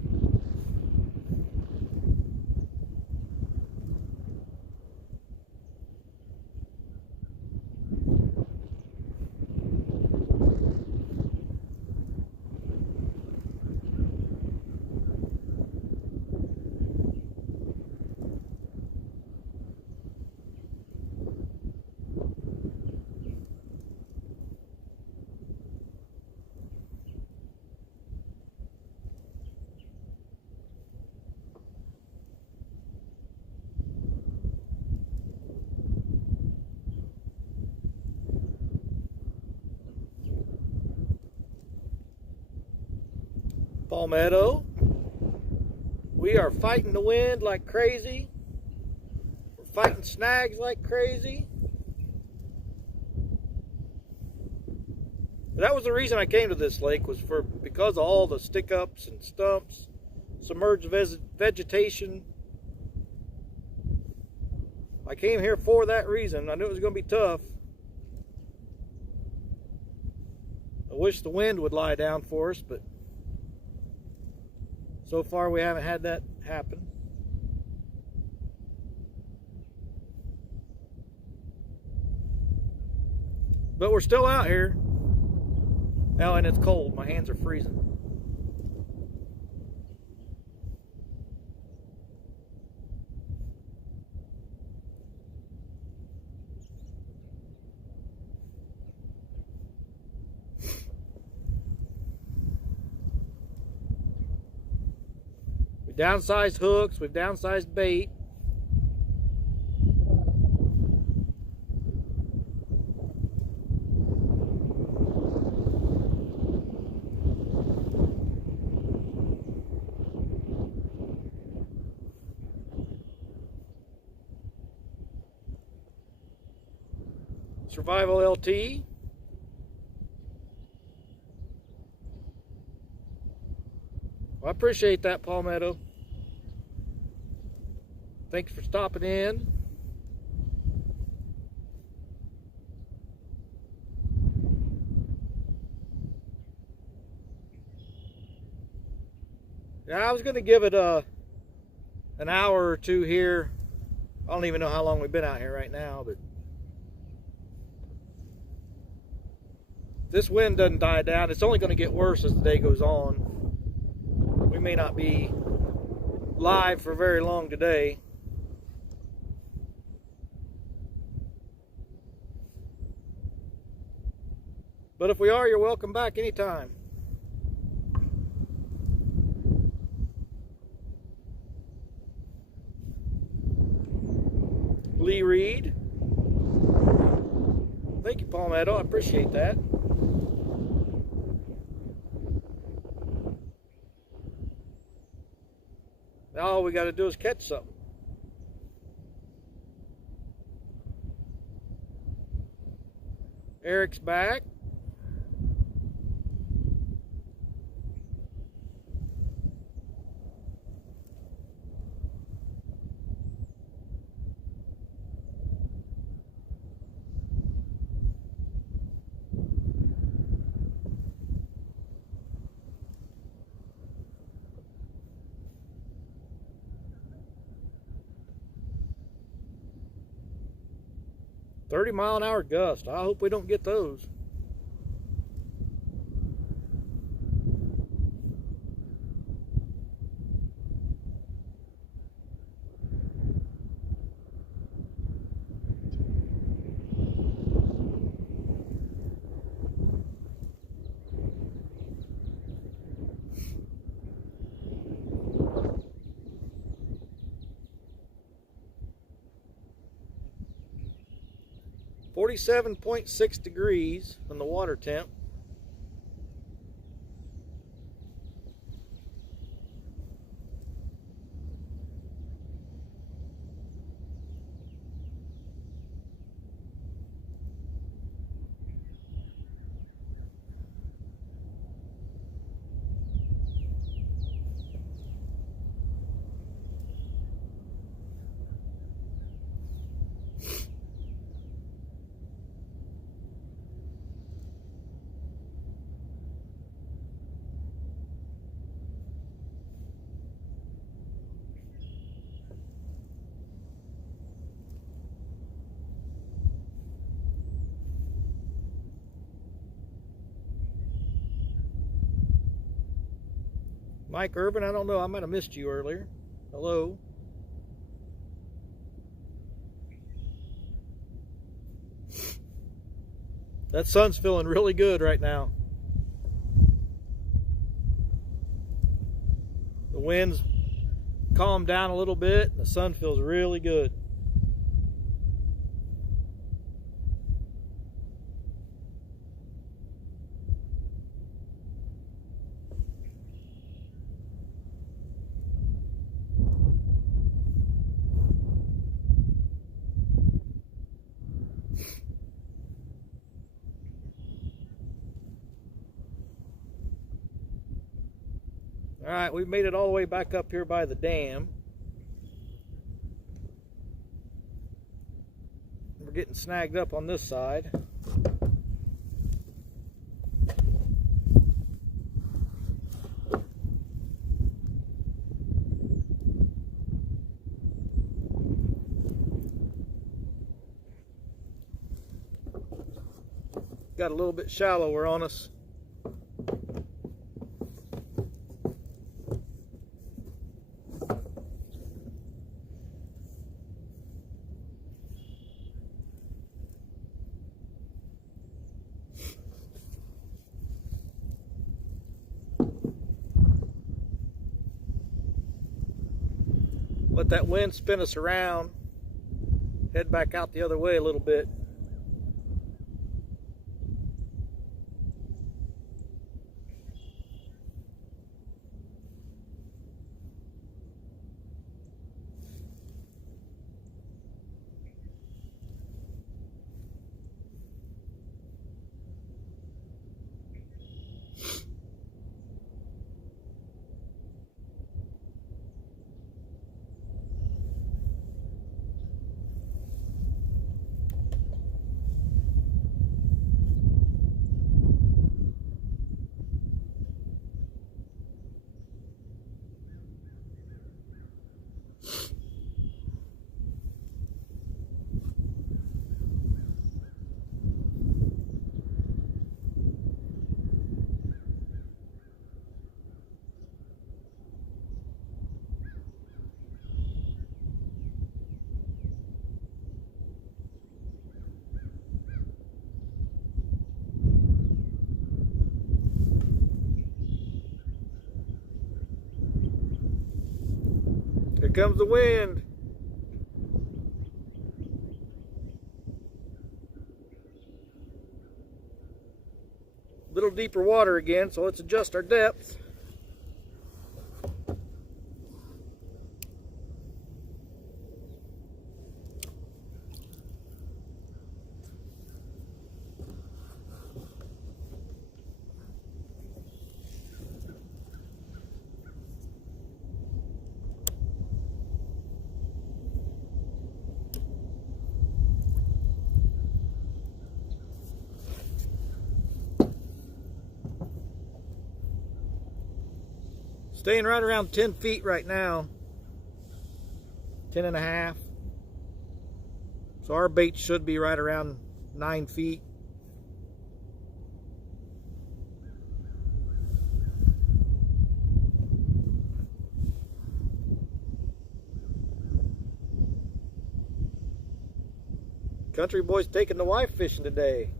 Palmetto. We are fighting the wind like crazy. We're fighting snags like crazy. But that was the reason I came to this lake, was because of all the stick-ups and stumps, submerged vegetation. I came here for that reason. I knew it was going to be tough. I wish the wind would lie down for us, but so far we haven't had that happen. But we're still out here. Oh, and it's cold. My hands are freezing. We've downsized hooks, we've downsized bait. Survival LT. Well, I appreciate that, Palmetto. Thanks for stopping in. Yeah, I was going to give it an hour or two here. I don't even know how long we've been out here right now, but this wind doesn't die down. It's only going to get worse as the day goes on. We may not be live for very long today. But if we are, you're welcome back anytime. Lee Reed. Thank you, Palmetto. I appreciate that. Now all we got to do is catch something. Eric's back. "30-mile-an-hour gust. I hope we don't get those. "47.6 degrees on the water temp. Mike Urban, I don't know. I might have missed you earlier. Hello. That sun's feeling really good right now. The wind's calmed down a little bit, and the sun feels really good. All right, we've made it all the way back up here by the dam. We're getting snagged up on this side. Got a little bit shallower on us. Let that wind spin us around. Head back out the other way a little bit. comes the wind. A little deeper water again, so let's adjust our depth. Staying right around 10 feet right now, 10 and a half. So our bait should be right around 9 feet. Country boy's taking the wife fishing today.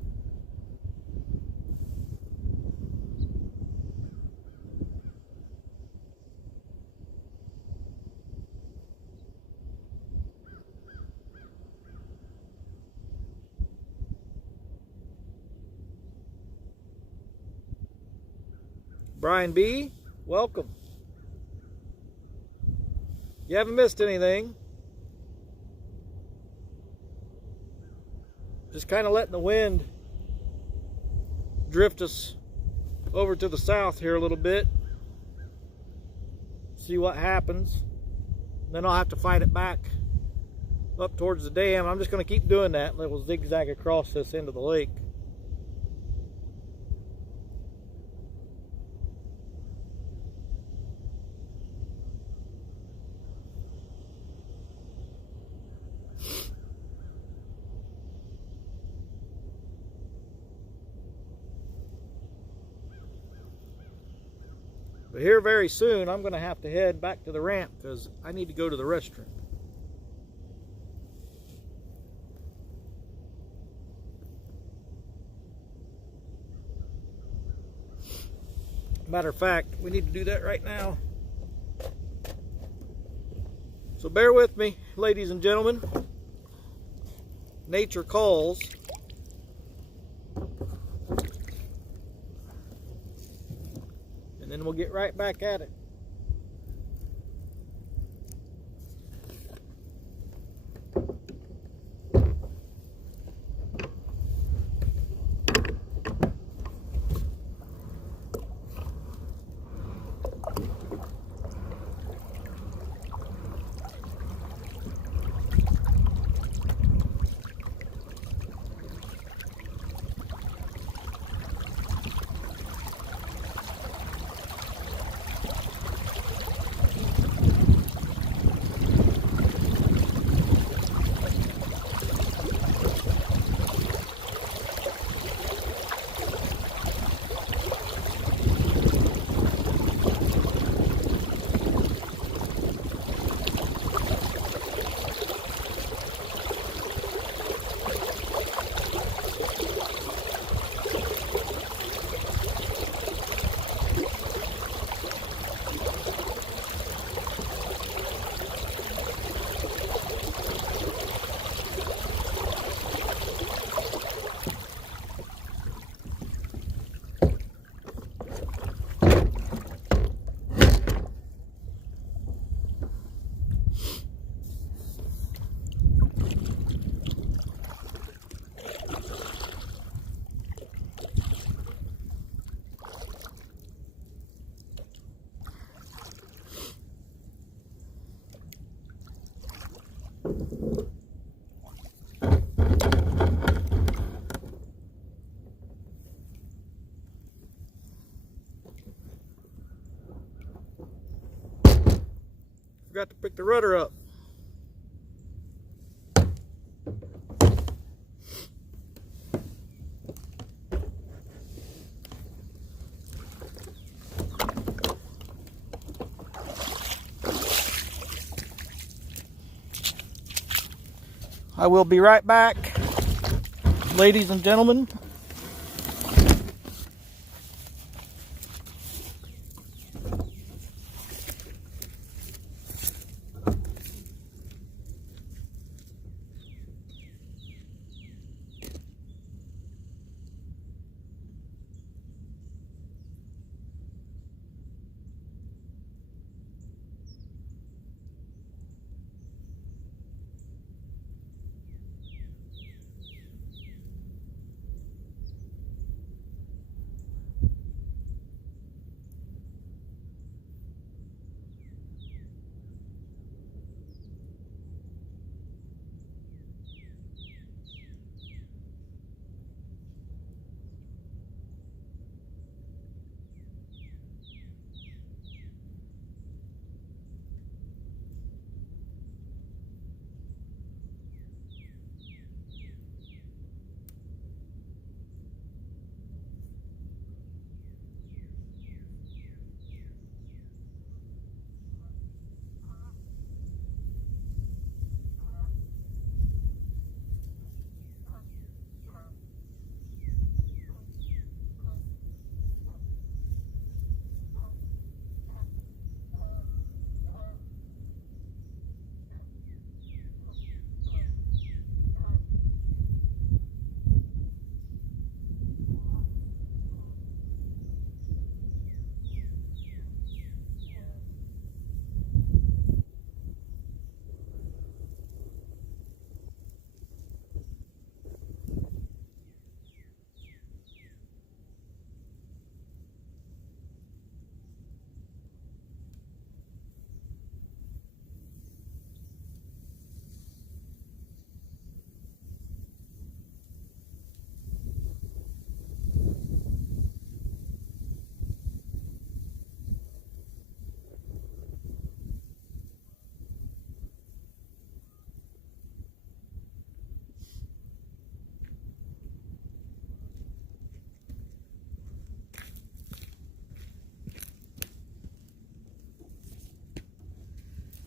Brian B., welcome. You haven't missed anything. Just kind of letting the wind drift us over to the south here a little bit. See what happens. Then I'll have to fight it back up towards the dam. I'm just going to keep doing that. Let it zigzag across this end of the lake. But here very soon, I'm going to have to head back to the ramp because I need to go to the restroom. Matter of fact, we need to do that right now. So bear with me, ladies and gentlemen. Nature calls. Then we'll get right back at it. Forgot to pick the rudder up. I will be right back, ladies and gentlemen.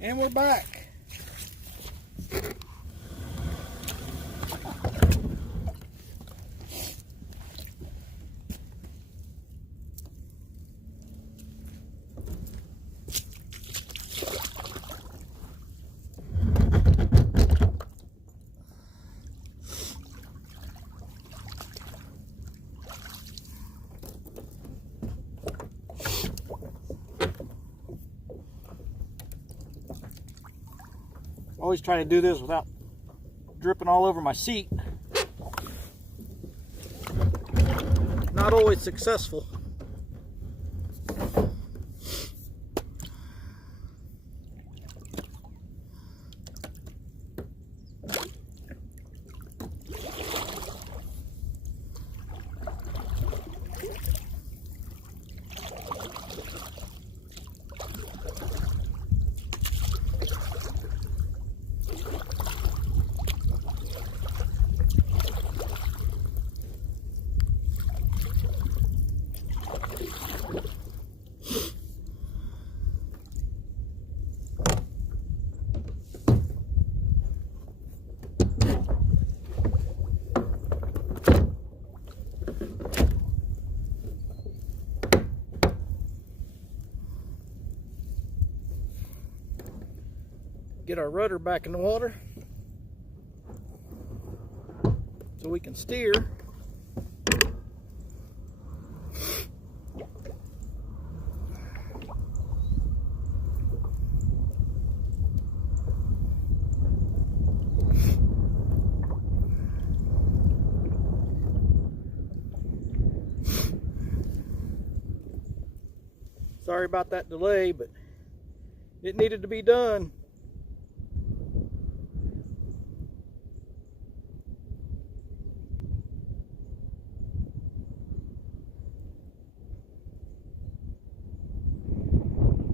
And we're back. Always try to do this without dripping all over my seat. Not always successful. Get our rudder back in the water so we can steer. Sorry about that delay, but it needed to be done.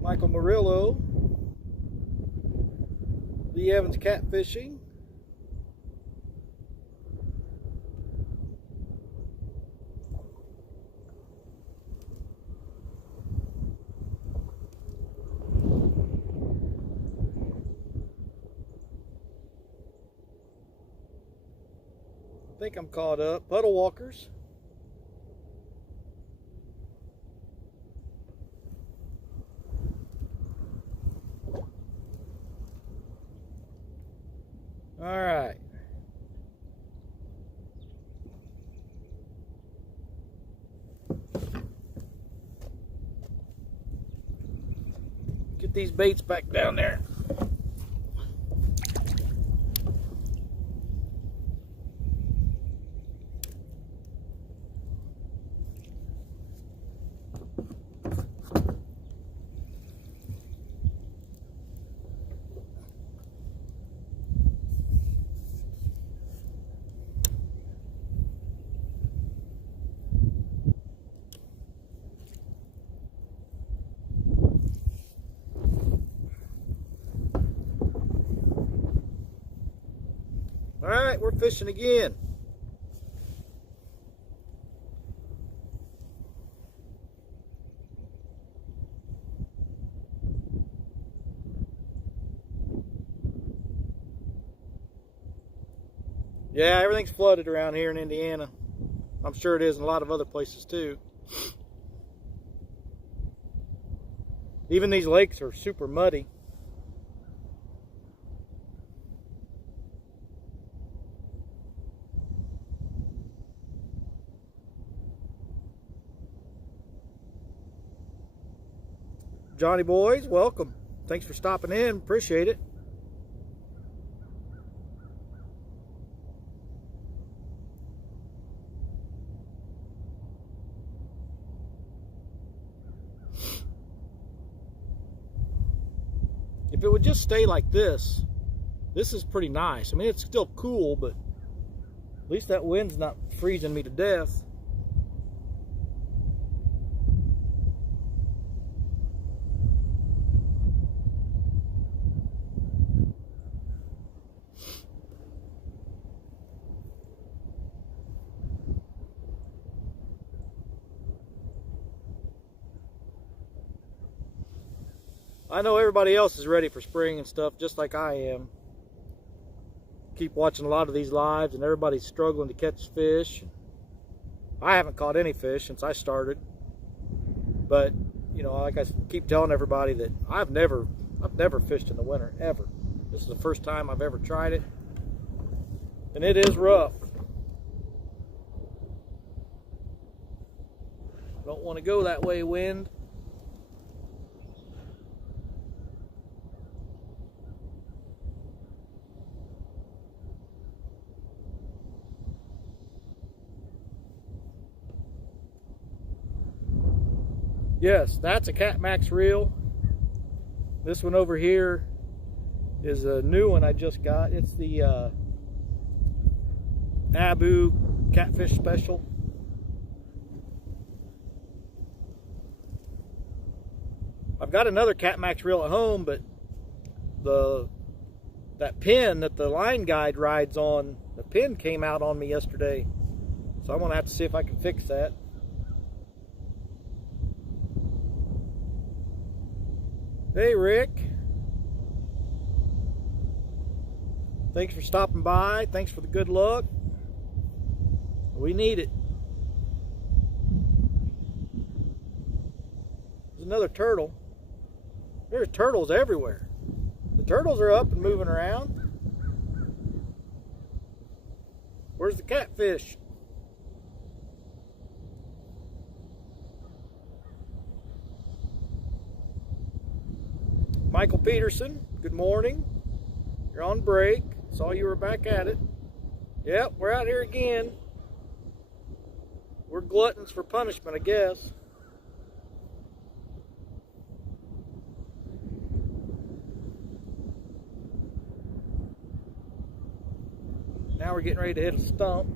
Michael Murillo, Lee Evans Catfishing. I think I'm caught up. Puddle Walkers. All right. Get these baits back down there. All right, we're fishing again. Yeah, everything's flooded around here in Indiana. I'm sure it is in a lot of other places too. Even these lakes are super muddy. Johnny boys, welcome. Thanks for stopping in. Appreciate it. If it would just stay like this, this is pretty nice. I mean, it's still cool, but at least that wind's not freezing me to death. I know everybody else is ready for spring and stuff, just like I am. Keep watching a lot of these lives, and everybody's struggling to catch fish. I haven't caught any fish since I started, but you know, like I keep telling everybody that I've never fished in the winter ever. This is the first time I've ever tried it, and it is rough. Don't want to go that way, wind. Yes, that's a Catmax reel. This one over here is a new one I just got. It's the Abu Catfish Special. I've got another Catmax reel at home, but that pin that the line guide rides on, the pin came out on me yesterday. So I'm gonna have to see if I can fix that. Hey Rick, thanks for stopping by. Thanks for the good luck. We need it. There's another turtle. There's turtles everywhere. The turtles are up and moving around. Where's the catfish? Michael Peterson, good morning. You're on break. Saw you were back at it. Yep, we're out here again. We're gluttons for punishment, I guess. Now we're getting ready to hit a stump.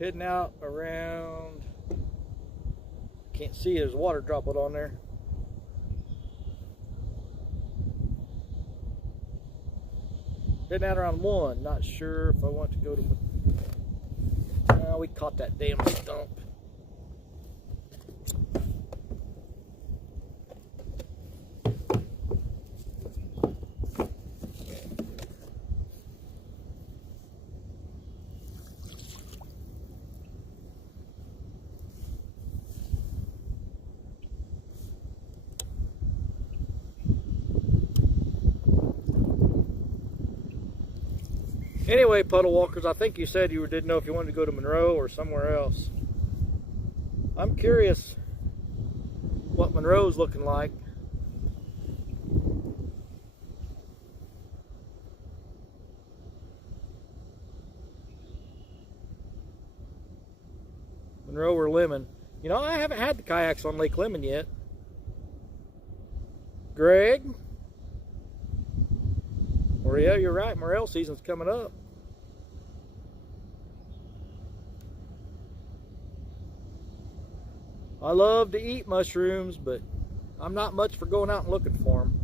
Heading out around, can't see, there's water droplet on there. Heading out around 1, not sure if I want to go to, we caught that damn stump. Anyway, puddle walkers, I think you said you didn't know if you wanted to go to Monroe or somewhere else. I'm curious what Monroe's looking like. Monroe or Lemon. You know, I haven't had the kayaks on Lake Lemon yet. Greg? Or yeah, you're right, morel season's coming up. I love to eat mushrooms, but I'm not much for going out and looking for them.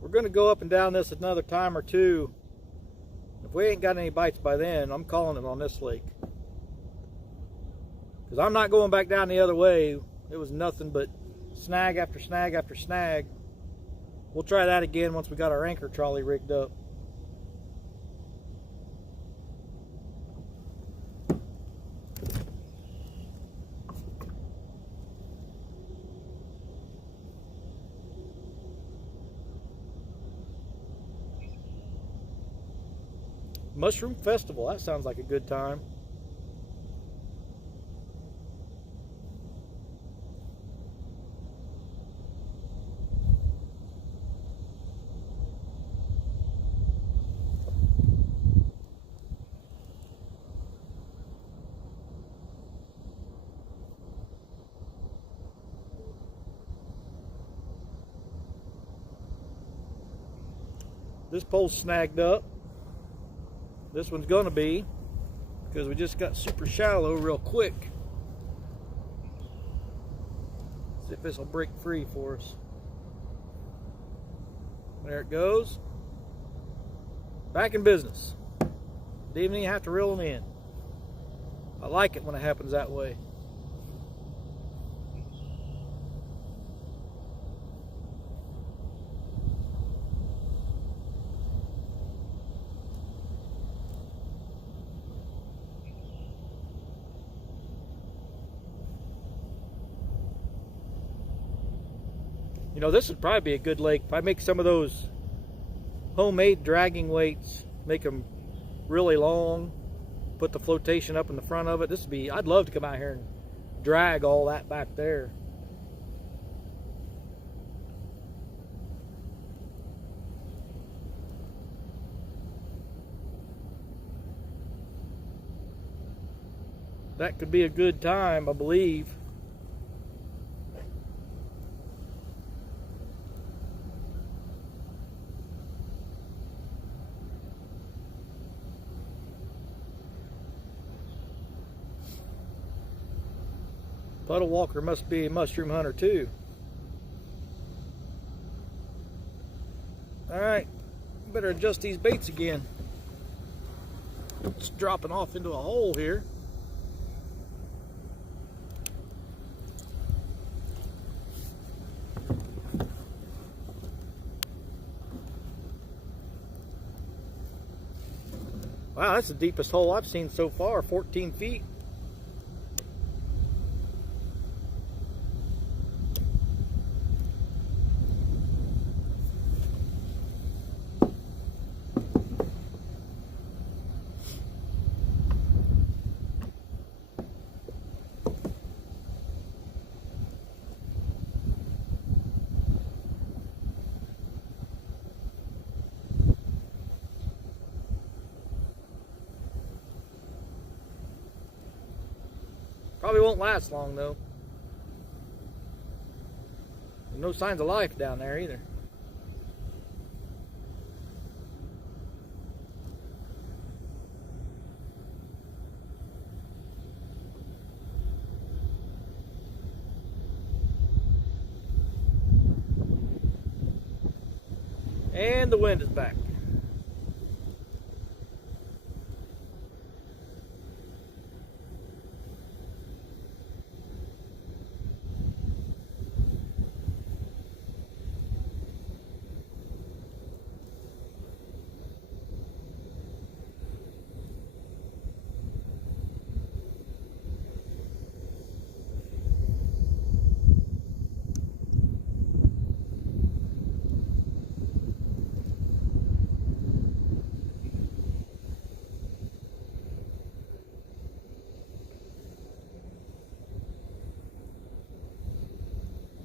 We're going to go up and down this another time or two. If we ain't got any bites by then, I'm calling it on this lake. Because I'm not going back down the other way. It was nothing but snag after snag after snag. We'll try that again once we got our anchor trolley rigged up. Mushroom Festival, that sounds like a good time. This pole's snagged up. This one's gonna be, because we just got super shallow real quick. See if this will break free for us. There it goes. Back in business. Didn't even have to reel them in. I like it when it happens that way. You know, this would probably be a good lake if I make some of those homemade dragging weights, make them really long, put the flotation up in the front of it. This would be, I'd love to come out here and drag all that back there. That could be a good time, I believe. Puddle Walker must be a mushroom hunter too. Alright, better adjust these baits again. It's dropping off into a hole here. Wow, that's the deepest hole I've seen so far, 14 feet. Probably won't last long though. There's no signs of life down there either. And the wind is back.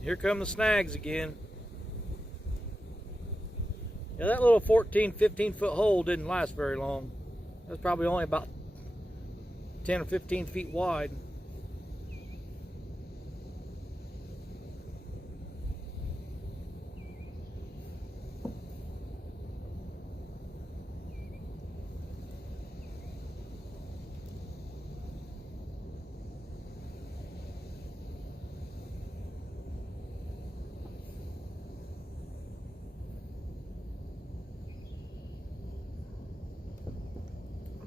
Here come the snags again. Yeah, that little 14, 15 foot hole didn't last very long. It was probably only about 10 or 15 feet wide.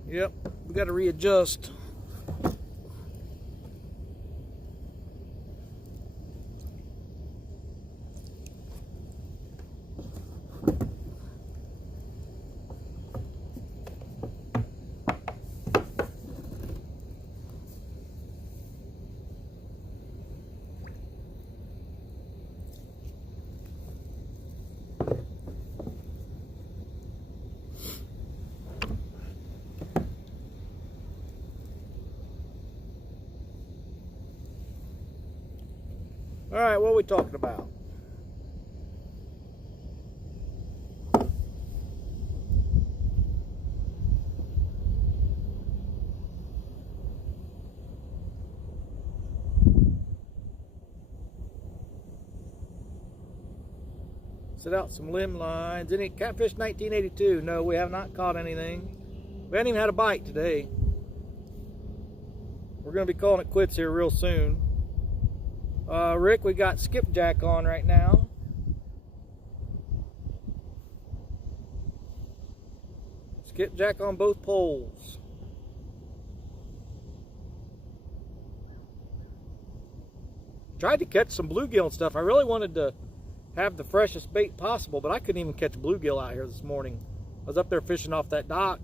Yep, we got to readjust. All right, what are we talking about? Set out some limb lines. Any catfish 1982? No, we have not caught anything. We haven't even had a bite today. We're going to be calling it quits here real soon. Rick, we got skipjack on right now. Skipjack on both poles. Tried to catch some bluegill and stuff. I really wanted to have the freshest bait possible, but I couldn't even catch bluegill out here this morning. I was up there fishing off that dock,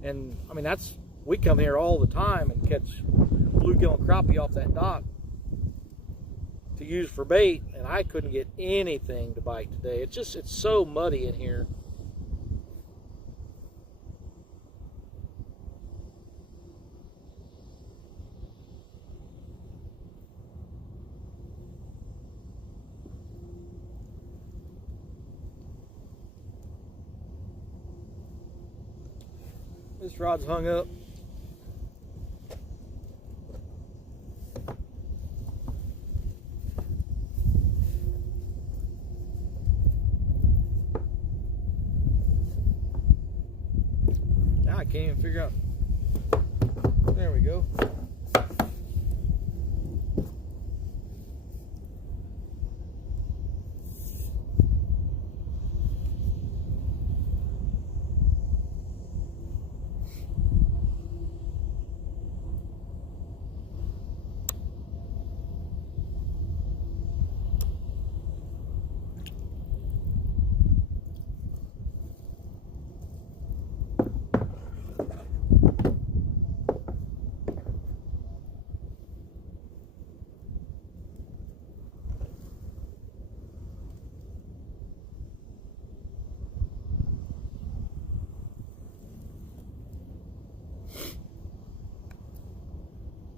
and I mean, we come here all the time and catch bluegill and crappie off that dock to use for bait, and I couldn't get anything to bite today. It's so muddy in here. This rod's hung up. Now I can't even figure out. There we go.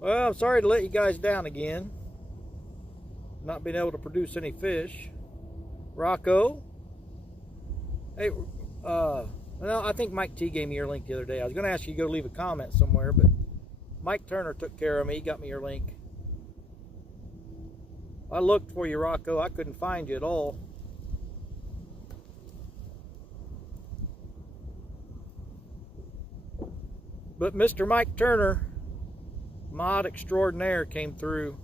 Well, I'm sorry to let you guys down again. Not being able to produce any fish. Rocco. Hey, well, I think Mike T gave me your link the other day. I was going to ask you to go leave a comment somewhere, but Mike Turner took care of me. He got me your link. I looked for you, Rocco. I couldn't find you at all. But Mr. Mike Turner, mod extraordinaire, came through.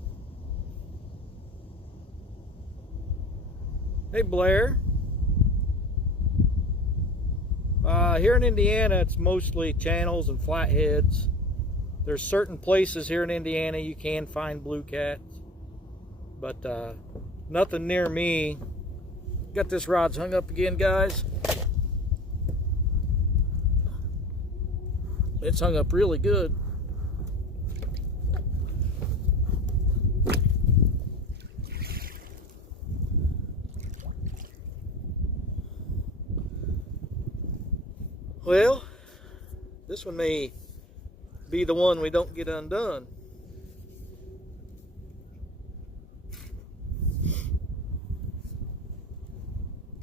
Hey, Blair. Here in Indiana, it's mostly channels and flatheads. There's certain places here in Indiana you can find blue cats, but nothing near me. Got this rod's hung up again, guys. It's hung up really good. Well, this one may be the one we don't get undone.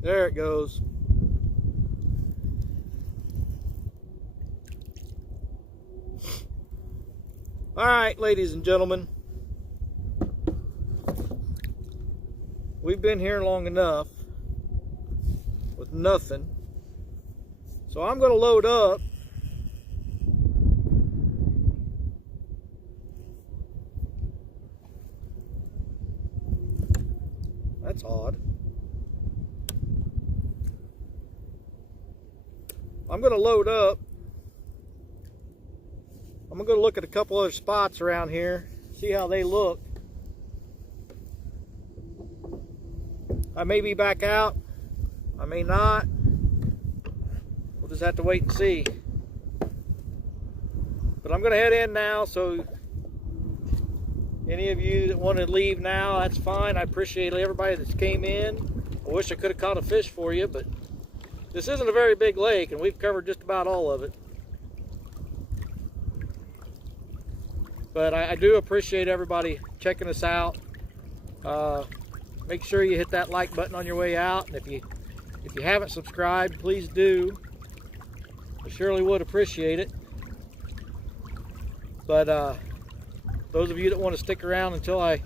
There it goes. All right, ladies and gentlemen, we've been here long enough with nothing. So I'm going to load up. That's odd. I'm going to load up. I'm going to go look at a couple other spots around here, see how they look. I may be back out. I may not. We'll just have to wait and see. But I'm going to head in now, so any of you that want to leave now, that's fine. I appreciate everybody that came in. I wish I could have caught a fish for you, but this isn't a very big lake, and we've covered just about all of it. But I do appreciate everybody checking us out. Make sure you hit that like button on your way out, and if you haven't subscribed, please do. I surely would appreciate it. But those of you that want to stick around until I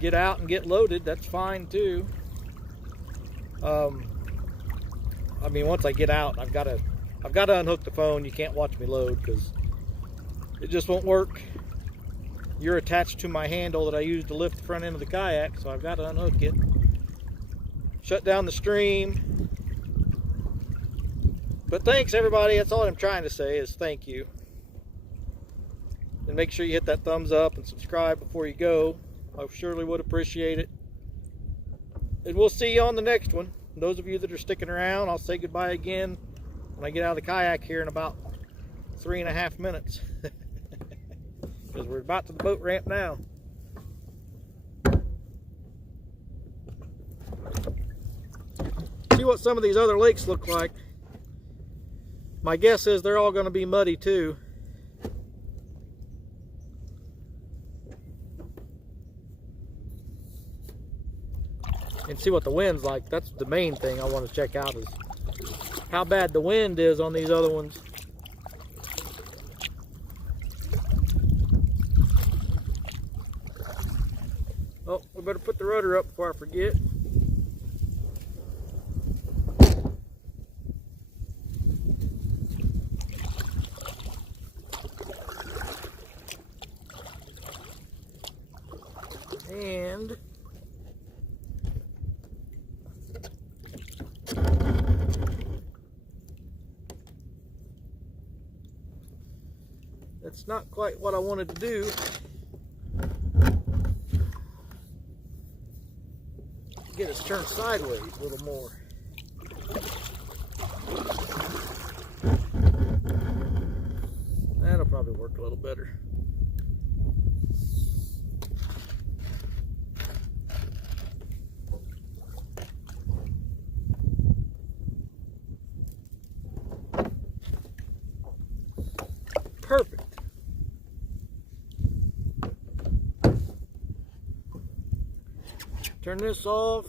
get out and get loaded, that's fine too. I mean, once I get out, I've got to unhook the phone. You can't watch me load because it just won't work. You're attached to my handle that I use to lift the front end of the kayak, so I've got to unhook it. Shut down the stream. But thanks, everybody. That's all I'm trying to say is thank you. And make sure you hit that thumbs up and subscribe before you go. I surely would appreciate it. And we'll see you on the next one. And those of you that are sticking around, I'll say goodbye again when I get out of the kayak here in about 3.5 minutes. Because we're about to the boat ramp now. See what some of these other lakes look like. My guess is they're all going to be muddy too. And see what the wind's like. That's the main thing I want to check out, is how bad the wind is on these other ones. Oh, we better put the rudder up before I forget. And that's not quite what I wanted to do. Get us turned sideways a little more. That'll probably work a little better. Perfect. Turn this off.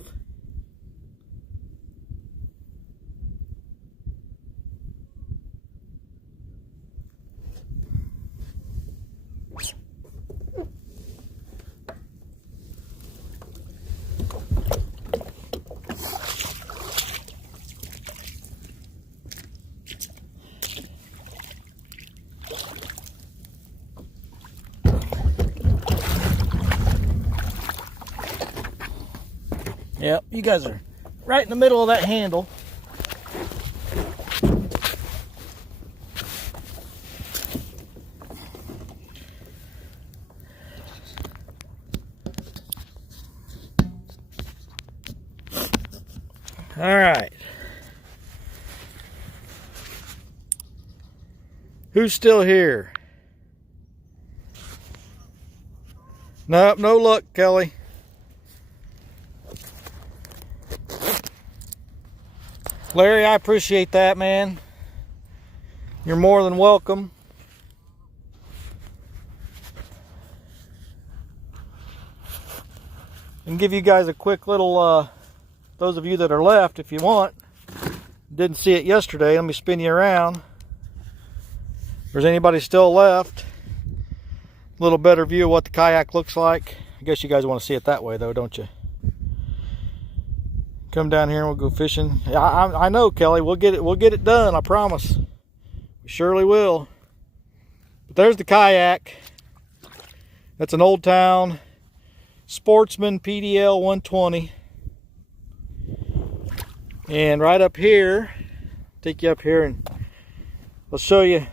Yep, you guys are right in the middle of that handle. All right. Who's still here? Nope, no luck, Kelly. Larry, I appreciate that, man. You're more than welcome. And give you guys a quick little, those of you that are left, if you want. Didn't see it yesterday. Let me spin you around. If there's anybody still left, a little better view of what the kayak looks like. I guess you guys want to see it that way, though, don't you? Come down here and we'll go fishing. I know, Kelly. We'll get it done. I promise. We surely will. But there's the kayak. That's an Old Town Sportsman PDL 120. And right up here, take you up here and I'll show you.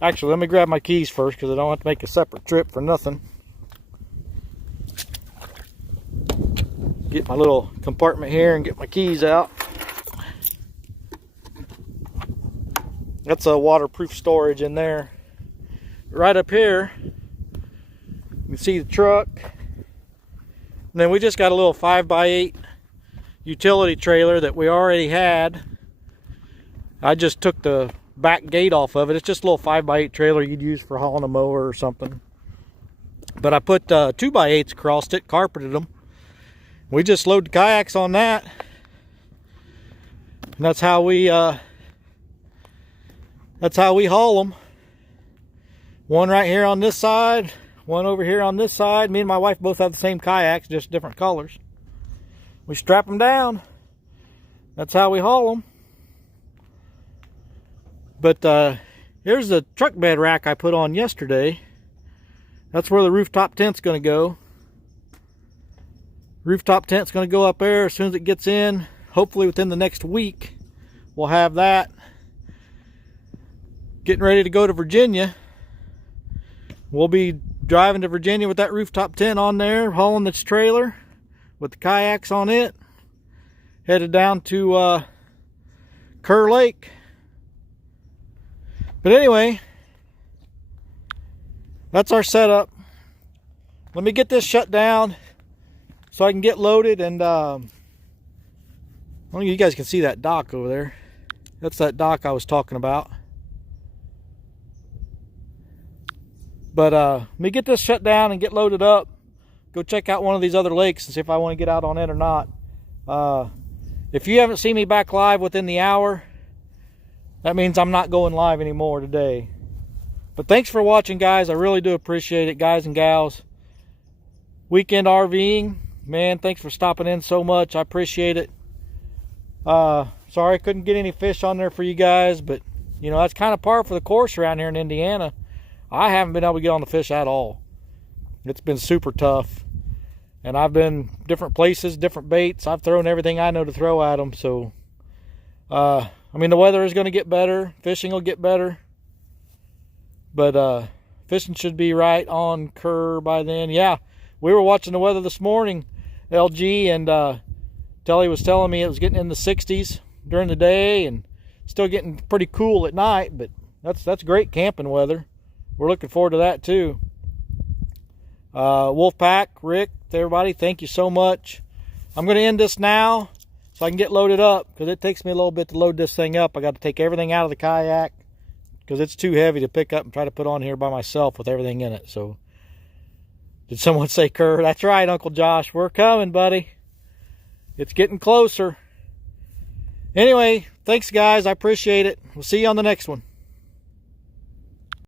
Actually, let me grab my keys first because I don't have to make a separate trip for nothing. Get my little compartment here and get my keys out. That's a waterproof storage in there. Right up here, you can see the truck. And then we just got a little 5x8 utility trailer that we already had. I just took the back gate off of it. It's just a little 5x8 trailer you'd use for hauling a mower or something. But I put 2x8s across it, carpeted them. We just load the kayaks on that. And that's how we haul them. One right here on this side, one over here on this side. Me and my wife both have the same kayaks, just different colors. We strap them down, That's how we haul them. But here's the truck bed rack I put on yesterday. That's where the rooftop tent's going to go. Rooftop tent's going to go up there as soon as it gets in. Hopefully within the next week we'll have that. Getting ready to go to Virginia. We'll be driving to Virginia with that rooftop tent on there, hauling this trailer with the kayaks on it. Headed down to Kerr Lake. But anyway, that's our setup. Let me get this shut down so I can get loaded, and I don't know if you guys can see that dock over there. That's that dock I was talking about. But let me get this shut down and get loaded up. Go check out one of these other lakes and see if I want to get out on it or not. If you haven't seen me back live within the hour, that means I'm not going live anymore today. But thanks for watching, guys. I really do appreciate it, guys and gals. Weekend RVing, man, thanks for stopping in so much. I appreciate it. Sorry I couldn't get any fish on there for you guys, but you know, that's kind of par for the course around here in Indiana. I haven't been able to get on the fish at all. It's been super tough. And I've been different places, different baits. I've thrown everything I know to throw at them. So, I mean, the weather is going to get better. Fishing will get better. But fishing should be right on Kerr by then. Yeah, we were watching the weather this morning, LG, and Telly was telling me it was getting in the 60s during the day and still getting pretty cool at night. But that's great camping weather. We're looking forward to that too. Wolfpack, Rick, everybody, thank you so much. I'm going to end this now so I can get loaded up, because it takes me a little bit to load this thing up. I got to take everything out of the kayak because it's too heavy to pick up and try to put on here by myself with everything in it. So, did someone say Kerr? That's right, Uncle Josh. We're coming, buddy. It's getting closer. Anyway, thanks, guys. I appreciate it. We'll see you on the next one.